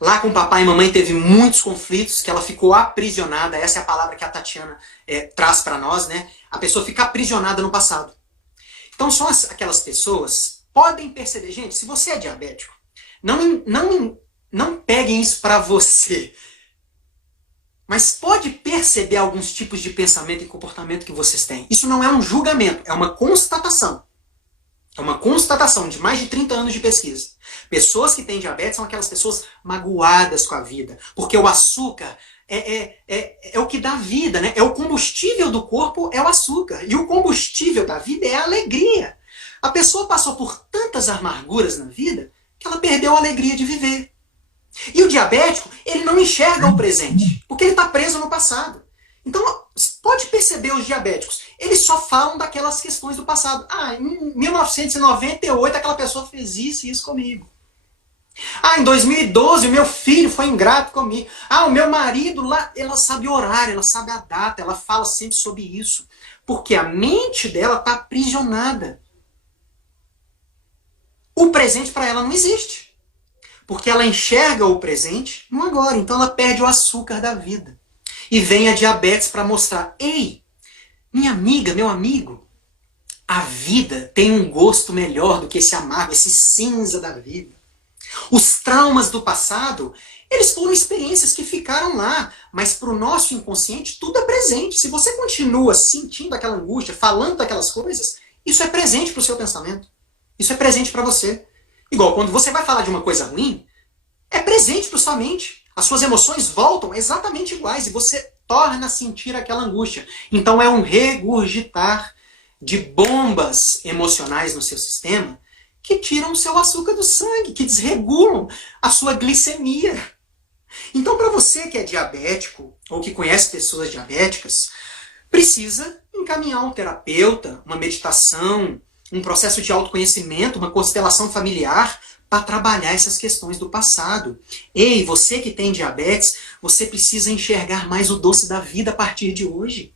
Lá com papai e mamãe teve muitos conflitos, que ela ficou aprisionada. Essa é a palavra que a Tatiana traz para nós, né? A pessoa fica aprisionada no passado. Então são aquelas pessoas, podem perceber, gente, se você é diabético, não peguem isso para você. Mas pode perceber alguns tipos de pensamento e comportamento que vocês têm. Isso não é um julgamento, é uma constatação. É uma constatação de mais de 30 anos de pesquisa. Pessoas que têm diabetes são aquelas pessoas magoadas com a vida. Porque o açúcar é o que dá vida, né? É o combustível do corpo, é o açúcar. E o combustível da vida é a alegria. A pessoa passou por tantas amarguras na vida que ela perdeu a alegria de viver. E o diabético, ele não enxerga o presente, porque ele está preso no passado. Então, pode perceber os diabéticos, eles só falam daquelas questões do passado. Ah, em 1998 aquela pessoa fez isso e isso comigo. Ah, em 2012 o meu filho foi ingrato comigo. Ah, o meu marido lá, ela sabe o horário, ela sabe a data, ela fala sempre sobre isso. Porque a mente dela está aprisionada. O presente para ela não existe. Porque ela enxerga o presente no agora. Então ela perde o açúcar da vida. E vem a diabetes para mostrar: ei, minha amiga, meu amigo, a vida tem um gosto melhor do que esse amargo, esse cinza da vida. Os traumas do passado, eles foram experiências que ficaram lá. Mas para o nosso inconsciente, tudo é presente. Se você continua sentindo aquela angústia, falando aquelas coisas, isso é presente para o seu pensamento. Isso é presente para você. Igual quando você vai falar de uma coisa ruim, é presente para sua mente. As suas emoções voltam exatamente iguais e você torna a sentir aquela angústia. Então é um regurgitar de bombas emocionais no seu sistema que tiram o seu açúcar do sangue, que desregulam a sua glicemia. Então, para você que é diabético ou que conhece pessoas diabéticas, precisa encaminhar um terapeuta, uma meditação, um processo de autoconhecimento, uma constelação familiar para trabalhar essas questões do passado. Ei, você que tem diabetes, você precisa enxergar mais o doce da vida a partir de hoje.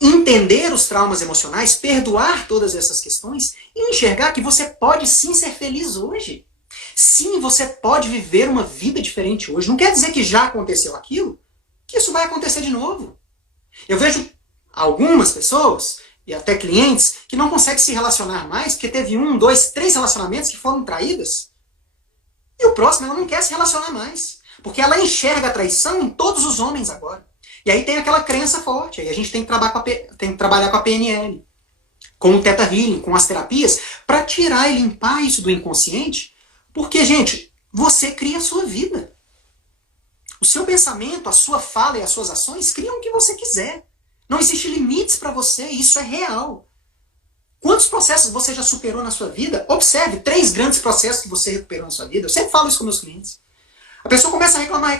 Entender os traumas emocionais, perdoar todas essas questões e enxergar que você pode sim ser feliz hoje. Sim, você pode viver uma vida diferente hoje. Não quer dizer que já aconteceu aquilo, que isso vai acontecer de novo. Eu vejo algumas pessoas e até clientes que não conseguem se relacionar mais porque teve 1, 2, 3 relacionamentos que foram traídas. E o próximo ela não quer se relacionar mais. Porque ela enxerga a traição em todos os homens agora. E aí tem aquela crença forte. Aí a gente tem que trabalhar com a PNL, com o Theta Healing, com as terapias, para tirar e limpar isso do inconsciente. Porque, gente, você cria a sua vida. O seu pensamento, a sua fala e as suas ações criam o que você quiser. Não existe limites para você, isso é real. Quantos processos você já superou na sua vida? Observe 3 grandes processos que você recuperou na sua vida. Eu sempre falo isso com meus clientes. A pessoa começa a reclamar,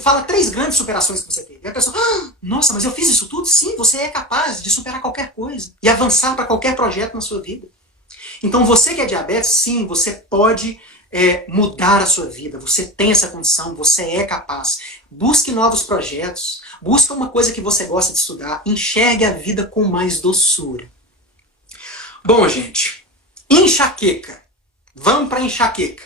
fala 3 grandes superações que você teve. E a pessoa, nossa, mas eu fiz isso tudo? Sim, você é capaz de superar qualquer coisa e avançar para qualquer projeto na sua vida. Então você que é diabetes, sim, você pode mudar a sua vida. Você tem essa condição, você é capaz. Busque novos projetos, busque uma coisa que você gosta de estudar, enxergue a vida com mais doçura. Bom, gente, enxaqueca. Vamos para enxaqueca.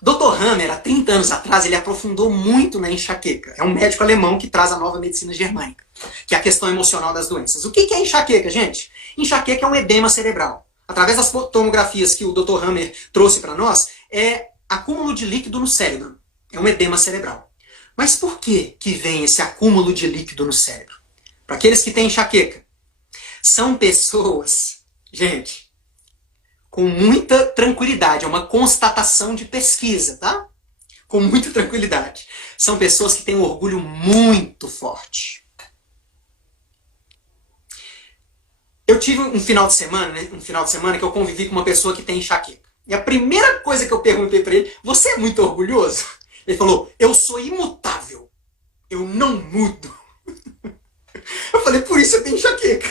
Dr. Hammer, há 30 anos atrás, ele aprofundou muito na enxaqueca. É um médico alemão que traz a nova medicina germânica, que é a questão emocional das doenças. O que é enxaqueca, gente? Enxaqueca é um edema cerebral. Através das tomografias que o Dr. Hammer trouxe para nós, é acúmulo de líquido no cérebro. É um edema cerebral. Mas por que vem esse acúmulo de líquido no cérebro? Para aqueles que têm enxaqueca. São pessoas, gente, com muita tranquilidade. É uma constatação de pesquisa, tá? com muita tranquilidade. São pessoas que têm um orgulho muito forte. Eu tive um final de semana que eu convivi com uma pessoa que tem enxaqueca. E a primeira coisa que eu perguntei para ele, você é muito orgulhoso? Ele falou, eu sou imutável. Eu não mudo. Eu falei, por isso eu tenho enxaqueca.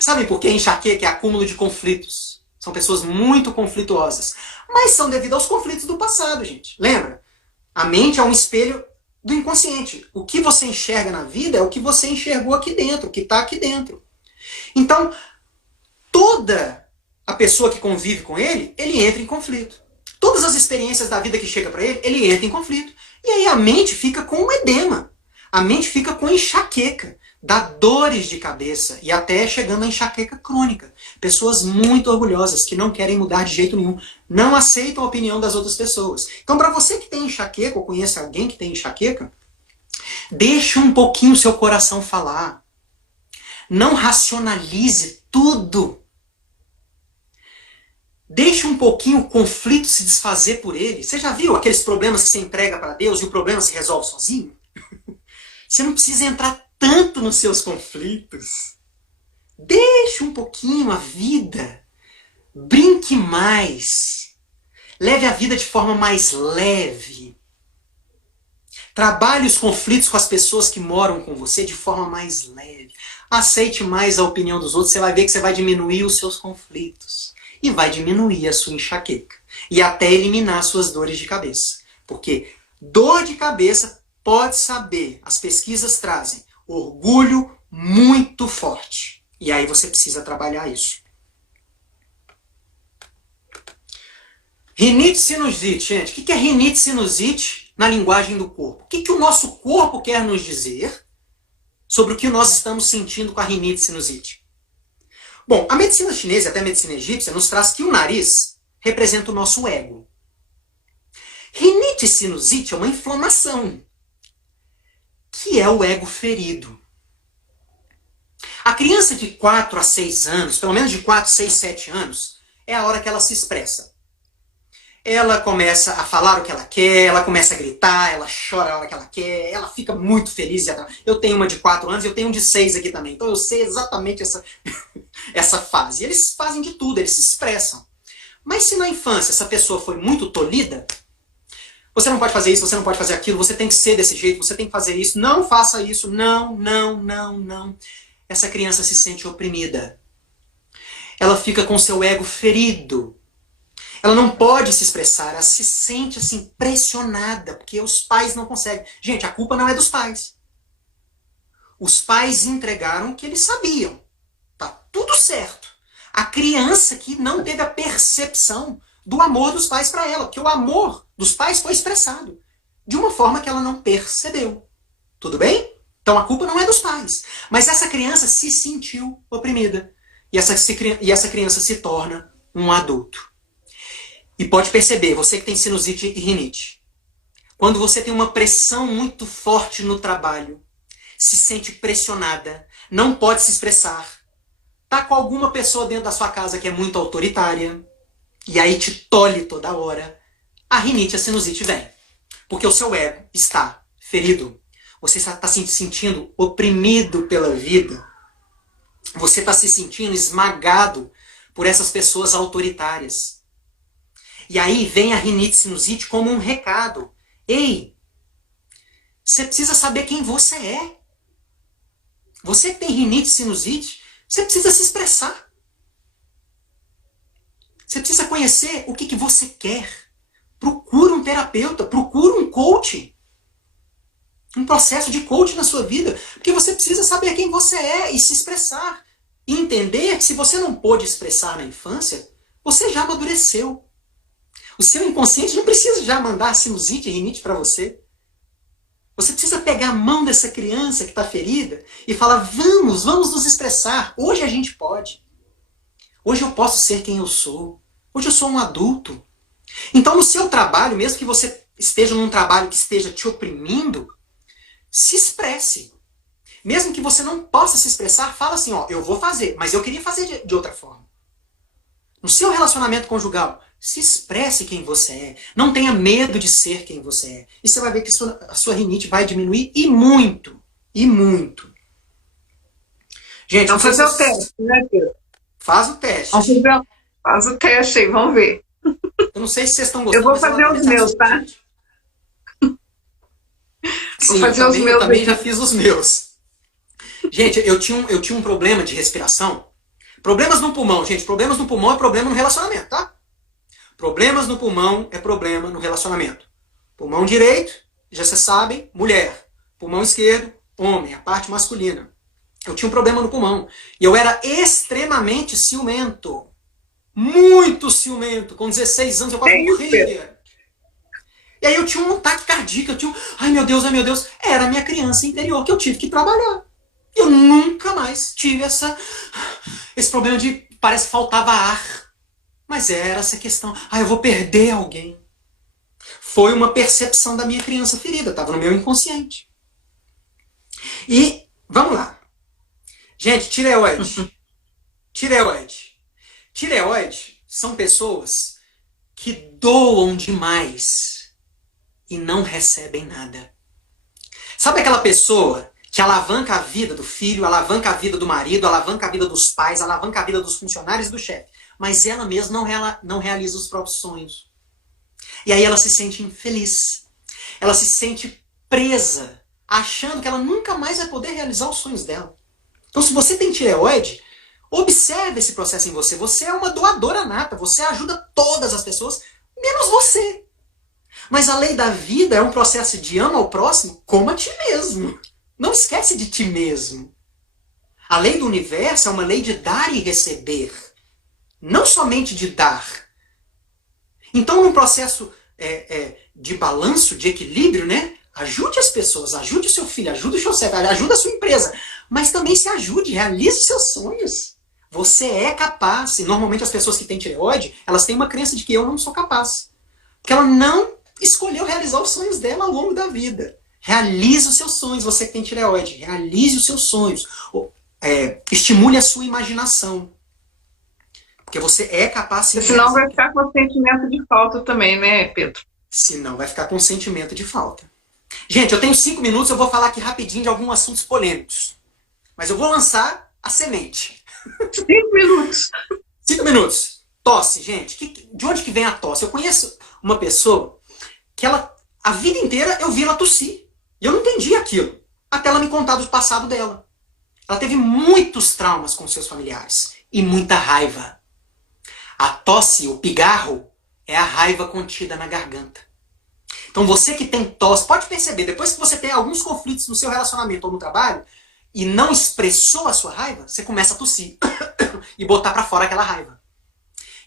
Sabem por que enxaqueca é acúmulo de conflitos? São pessoas muito conflituosas. Mas são devido aos conflitos do passado, gente. Lembra? A mente é um espelho do inconsciente. O que você enxerga na vida é o que você enxergou aqui dentro, o que está aqui dentro. Então, toda a pessoa que convive com ele entra em conflito. Todas as experiências da vida que chega para ele entra em conflito. E aí a mente fica com um edema. A mente fica com enxaqueca. Dá dores de cabeça e até chegando à enxaqueca crônica. Pessoas muito orgulhosas que não querem mudar de jeito nenhum. Não aceitam a opinião das outras pessoas. Então, para você que tem enxaqueca ou conhece alguém que tem enxaqueca, deixe um pouquinho o seu coração falar. Não racionalize tudo. Deixe um pouquinho o conflito se desfazer por ele. Você já viu aqueles problemas que você entrega para Deus e o problema se resolve sozinho? Você não precisa entrar tanto nos seus conflitos. Deixe um pouquinho a vida. Brinque mais. Leve a vida de forma mais leve. Trabalhe os conflitos com as pessoas que moram com você de forma mais leve. Aceite mais a opinião dos outros, você vai ver que você vai diminuir os seus conflitos. E vai diminuir a sua enxaqueca. E até eliminar suas dores de cabeça. Porque dor de cabeça, pode saber, as pesquisas trazem orgulho muito forte. E aí você precisa trabalhar isso. Rinite sinusite, gente. O que é rinite sinusite na linguagem do corpo? O que o nosso corpo quer nos dizer sobre o que nós estamos sentindo com a rinite sinusite? Bom, a medicina chinesa e até a medicina egípcia nos traz que o nariz representa o nosso ego. Rinite sinusite é uma inflamação, que é o ego ferido. A criança de 4 a 6 anos, pelo menos de 4, 6, 7 anos, é a hora que ela se expressa. Ela começa a falar o que ela quer, ela começa a gritar, ela chora a hora que ela quer, ela fica muito feliz. Eu tenho uma de 4 anos e eu tenho um de 6 aqui também. Então eu sei exatamente essa fase. E eles fazem de tudo, eles se expressam. Mas se na infância essa pessoa foi muito tolhida, você não pode fazer isso, você não pode fazer aquilo, você tem que ser desse jeito, você tem que fazer isso, não faça isso, não, não, não, não. Essa criança se sente oprimida. Ela fica com seu ego ferido. Ela não pode se expressar, ela se sente assim pressionada, porque os pais não conseguem. Gente, a culpa não é dos pais. Os pais entregaram o que eles sabiam. Tá tudo certo. A criança que não teve a percepção do amor dos pais para ela, porque o amor dos pais foi expressado de uma forma que ela não percebeu. Tudo bem? Então a culpa não é dos pais. Mas essa criança se sentiu oprimida. E essa criança se torna um adulto. E pode perceber, você que tem sinusite e rinite, quando você tem uma pressão muito forte no trabalho, se sente pressionada, não pode se expressar, tá com alguma pessoa dentro da sua casa que é muito autoritária, e aí te tolhe toda hora, a rinite e a sinusite vem. Porque o seu ego está ferido. Você está se sentindo oprimido pela vida. Você está se sentindo esmagado por essas pessoas autoritárias. E aí vem a rinite sinusite como um recado. Ei, você precisa saber quem você é. Você que tem rinite sinusite, você precisa se expressar. Você precisa conhecer o que você quer. Procura um terapeuta, procura um coach. Um processo de coach na sua vida. Porque você precisa saber quem você é e se expressar. E entender que se você não pôde expressar na infância, você já amadureceu. O seu inconsciente não precisa já mandar sinusite e rinite para você. Você precisa pegar a mão dessa criança que está ferida e falar, vamos nos expressar. Hoje a gente pode. Hoje eu posso ser quem eu sou. Hoje eu sou um adulto. Então no seu trabalho, mesmo que você esteja num trabalho que esteja te oprimindo, se expresse. Mesmo que você não possa se expressar, fala assim, ó, eu vou fazer, mas eu queria fazer de outra forma. No seu relacionamento conjugal, Se expresse quem você é. Não tenha medo de ser quem você é. E você vai ver que a sua rinite vai diminuir e muito. E muito. Gente, vamos fazer o teste, né, Pedro? Faz o teste. Faz o teste aí, vamos ver. Eu não sei se vocês estão gostando. Eu vou fazer os meus, tá? Sim, eu também já fiz os meus. Gente, eu tinha um problema de respiração. Problemas no pulmão, gente. Problemas no pulmão é problema no relacionamento, tá? Problemas no pulmão é problema no relacionamento. Pulmão direito, já vocês sabem, mulher. Pulmão esquerdo, homem, a parte masculina. Eu tinha um problema no pulmão. E eu era extremamente ciumento. Muito ciumento. Com 16 anos eu quase morria. E aí eu tinha um ataque cardíaco. Eu tinha ai meu Deus, ai meu Deus. Era a minha criança interior que eu tive que trabalhar. Eu nunca mais tive esse problema de parece que faltava ar. Mas era essa questão. Eu vou perder alguém. Foi uma percepção da minha criança ferida. Estava no meu inconsciente. E, vamos lá. Gente, tireoide. Tireoide. Tireoide são pessoas que doam demais e não recebem nada. Sabe aquela pessoa que alavanca a vida do filho, alavanca a vida do marido, alavanca a vida dos pais, alavanca a vida dos funcionários e do chefe, mas ela mesma não realiza os próprios sonhos. E aí ela se sente infeliz. Ela se sente presa, achando que ela nunca mais vai poder realizar os sonhos dela. Então, se você tem tireoide, observe esse processo em você. Você é uma doadora nata. Você ajuda todas as pessoas, menos você. Mas a lei da vida é um processo de ama ao próximo como a ti mesmo. Não esquece de ti mesmo. A lei do universo é uma lei de dar e receber. Não somente de dar. Então, num processo de balanço, de equilíbrio, né? Ajude as pessoas, ajude o seu filho, ajude o seu chefe, ajude a sua empresa. Mas também se ajude, realize os seus sonhos. Você é capaz. E normalmente as pessoas que têm tireoide, elas têm uma crença de que eu não sou capaz. Porque ela não escolheu realizar os sonhos dela ao longo da vida. Realize os seus sonhos, você que tem tireoide. Realize os seus sonhos. Estimule a sua imaginação. Porque você é capaz... Senão vai ficar com sentimento de falta também, né, Pedro? Senão vai ficar com sentimento de falta. Gente, eu tenho 5 minutos, eu vou falar aqui rapidinho de alguns assuntos polêmicos. Mas eu vou lançar a semente. 5 minutos. 5 minutos. Tosse, gente. De onde que vem a tosse? Eu conheço uma pessoa que a vida inteira eu vi ela tossir. E eu não entendi aquilo. Até ela me contar do passado dela. Ela teve muitos traumas com seus familiares. E muita raiva. A tosse, o pigarro, é a raiva contida na garganta. Então você que tem tosse, pode perceber, depois que você tem alguns conflitos no seu relacionamento ou no trabalho, e não expressou a sua raiva, você começa a tossir. E botar pra fora aquela raiva.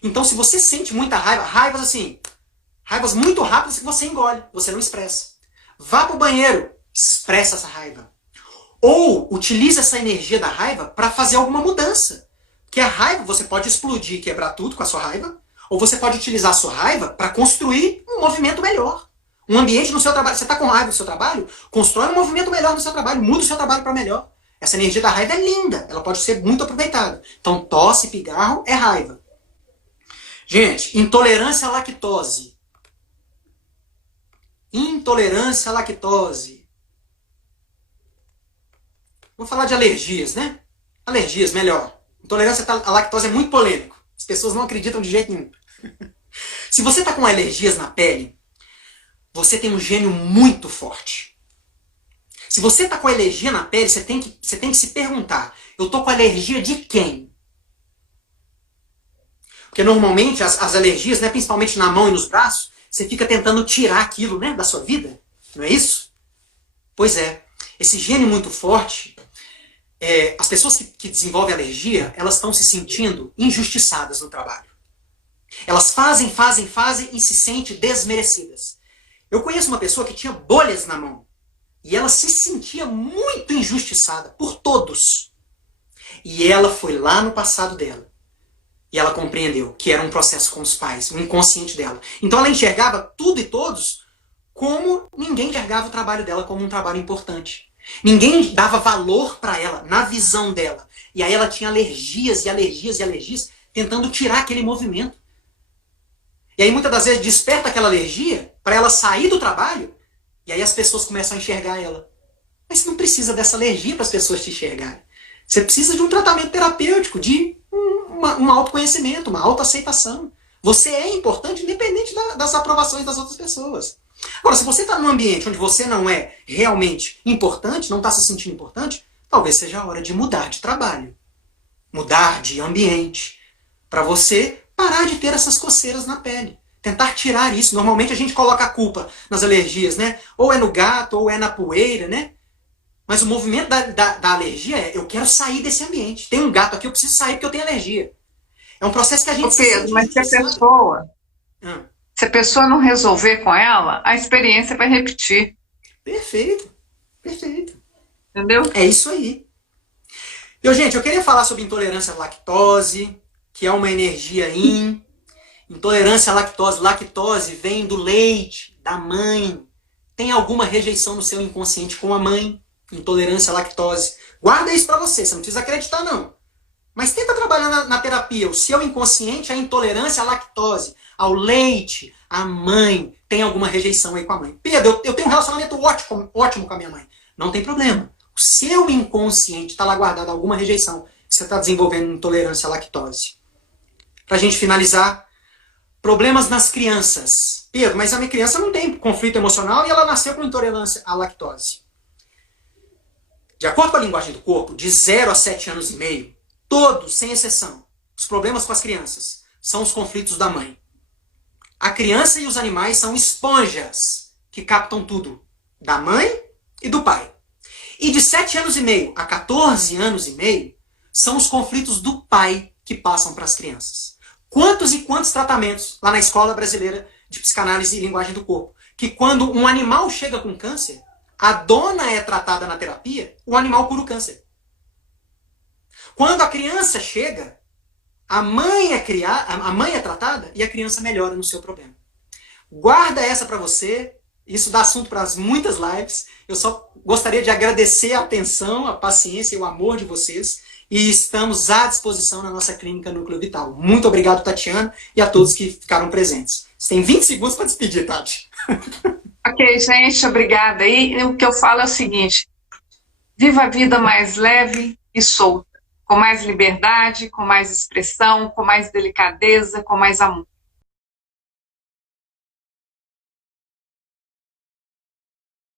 Então se você sente muita raiva, raivas muito rápidas que você engole, você não expressa. Vá pro banheiro, expressa essa raiva. Ou utilize essa energia da raiva para fazer alguma mudança. Porque a raiva, você pode explodir e quebrar tudo com a sua raiva, ou você pode utilizar a sua raiva para construir um movimento melhor. Um ambiente no seu trabalho. Você está com raiva do seu trabalho? Constrói um movimento melhor no seu trabalho. Muda o seu trabalho para melhor. Essa energia da raiva é linda. Ela pode ser muito aproveitada. Então, tosse, pigarro é raiva. Gente, intolerância à lactose. Intolerância à lactose. Vou falar de alergias, né? Alergias, melhor. Intolerância à lactose é muito polêmico. As pessoas não acreditam de jeito nenhum. Se você está com alergias na pele, você tem um gênio muito forte. Se você está com alergia na pele, você tem que se perguntar, eu estou com alergia de quem? Porque normalmente as alergias, né, principalmente na mão e nos braços, você fica tentando tirar aquilo, né, da sua vida. Não é isso? Pois é. Esse gênio muito forte, as pessoas que desenvolvem alergia, elas estão se sentindo injustiçadas no trabalho. Elas fazem e se sentem desmerecidas. Eu conheço uma pessoa que tinha bolhas na mão. E ela se sentia muito injustiçada por todos. E ela foi lá no passado dela. E ela compreendeu que era um processo com os pais, um inconsciente dela. Então ela enxergava tudo e todos como ninguém enxergava o trabalho dela como um trabalho importante. Ninguém dava valor para ela, na visão dela. E aí ela tinha alergias, tentando tirar aquele movimento. E aí muitas das vezes desperta aquela alergia para ela sair do trabalho, e aí as pessoas começam a enxergar ela. Mas você não precisa dessa alergia para as pessoas te enxergarem. Você precisa de um tratamento terapêutico, de um autoconhecimento, uma autoaceitação. Você é importante independente das aprovações das outras pessoas. Agora, se você está num ambiente onde você não é realmente importante, não está se sentindo importante, talvez seja a hora de mudar de trabalho, mudar de ambiente, para você parar de ter essas coceiras na pele. Tentar tirar isso. Normalmente a gente coloca a culpa nas alergias, né? Ou é no gato, ou é na poeira, né? Mas o movimento da alergia é, eu quero sair desse ambiente. Tem um gato aqui, eu preciso sair porque eu tenho alergia. É um processo que a gente... Ô Pedro, mas se a pessoa não resolver com ela, a experiência vai repetir. Perfeito, perfeito. Entendeu? É isso aí. Então, gente, eu queria falar sobre intolerância à lactose, que é uma energia yin. Intolerância à lactose. Lactose vem do leite, da mãe. Tem alguma rejeição no seu inconsciente com a mãe? Intolerância à lactose. Guarda isso pra você não precisa acreditar não. Mas tenta trabalhar na terapia. O seu inconsciente é a intolerância à lactose, ao leite, à mãe. Tem alguma rejeição aí com a mãe. Pedro, eu tenho um relacionamento ótimo com a minha mãe. Não tem problema. O seu inconsciente está lá guardado alguma rejeição. Você está desenvolvendo intolerância à lactose. Pra gente finalizar, problemas nas crianças. Pedro, mas a minha criança não tem conflito emocional e ela nasceu com intolerância à lactose. De acordo com a linguagem do corpo, de 0 a 7 anos e meio, todos, sem exceção, os problemas com as crianças são os conflitos da mãe. A criança e os animais são esponjas que captam tudo, da mãe e do pai. E de 7 anos e meio a 14 anos e meio, são os conflitos do pai que passam para as crianças. Quantos e quantos tratamentos lá na Escola Brasileira de Psicanálise e Linguagem do Corpo, que quando um animal chega com câncer, a dona é tratada na terapia, o animal cura o câncer. Quando a criança chega, a mãe é tratada e a criança melhora no seu problema. Guarda essa para você, isso dá assunto para muitas lives. Eu só gostaria de agradecer a atenção, a paciência e o amor de vocês. E estamos à disposição na nossa clínica Núcleo Vital. Muito obrigado, Tatiana, e a todos que ficaram presentes. Você tem 20 segundos para despedir, Tati. Ok, gente, obrigada. E o que eu falo é o seguinte: viva a vida mais leve e solta, com mais liberdade, com mais expressão, com mais delicadeza, com mais amor.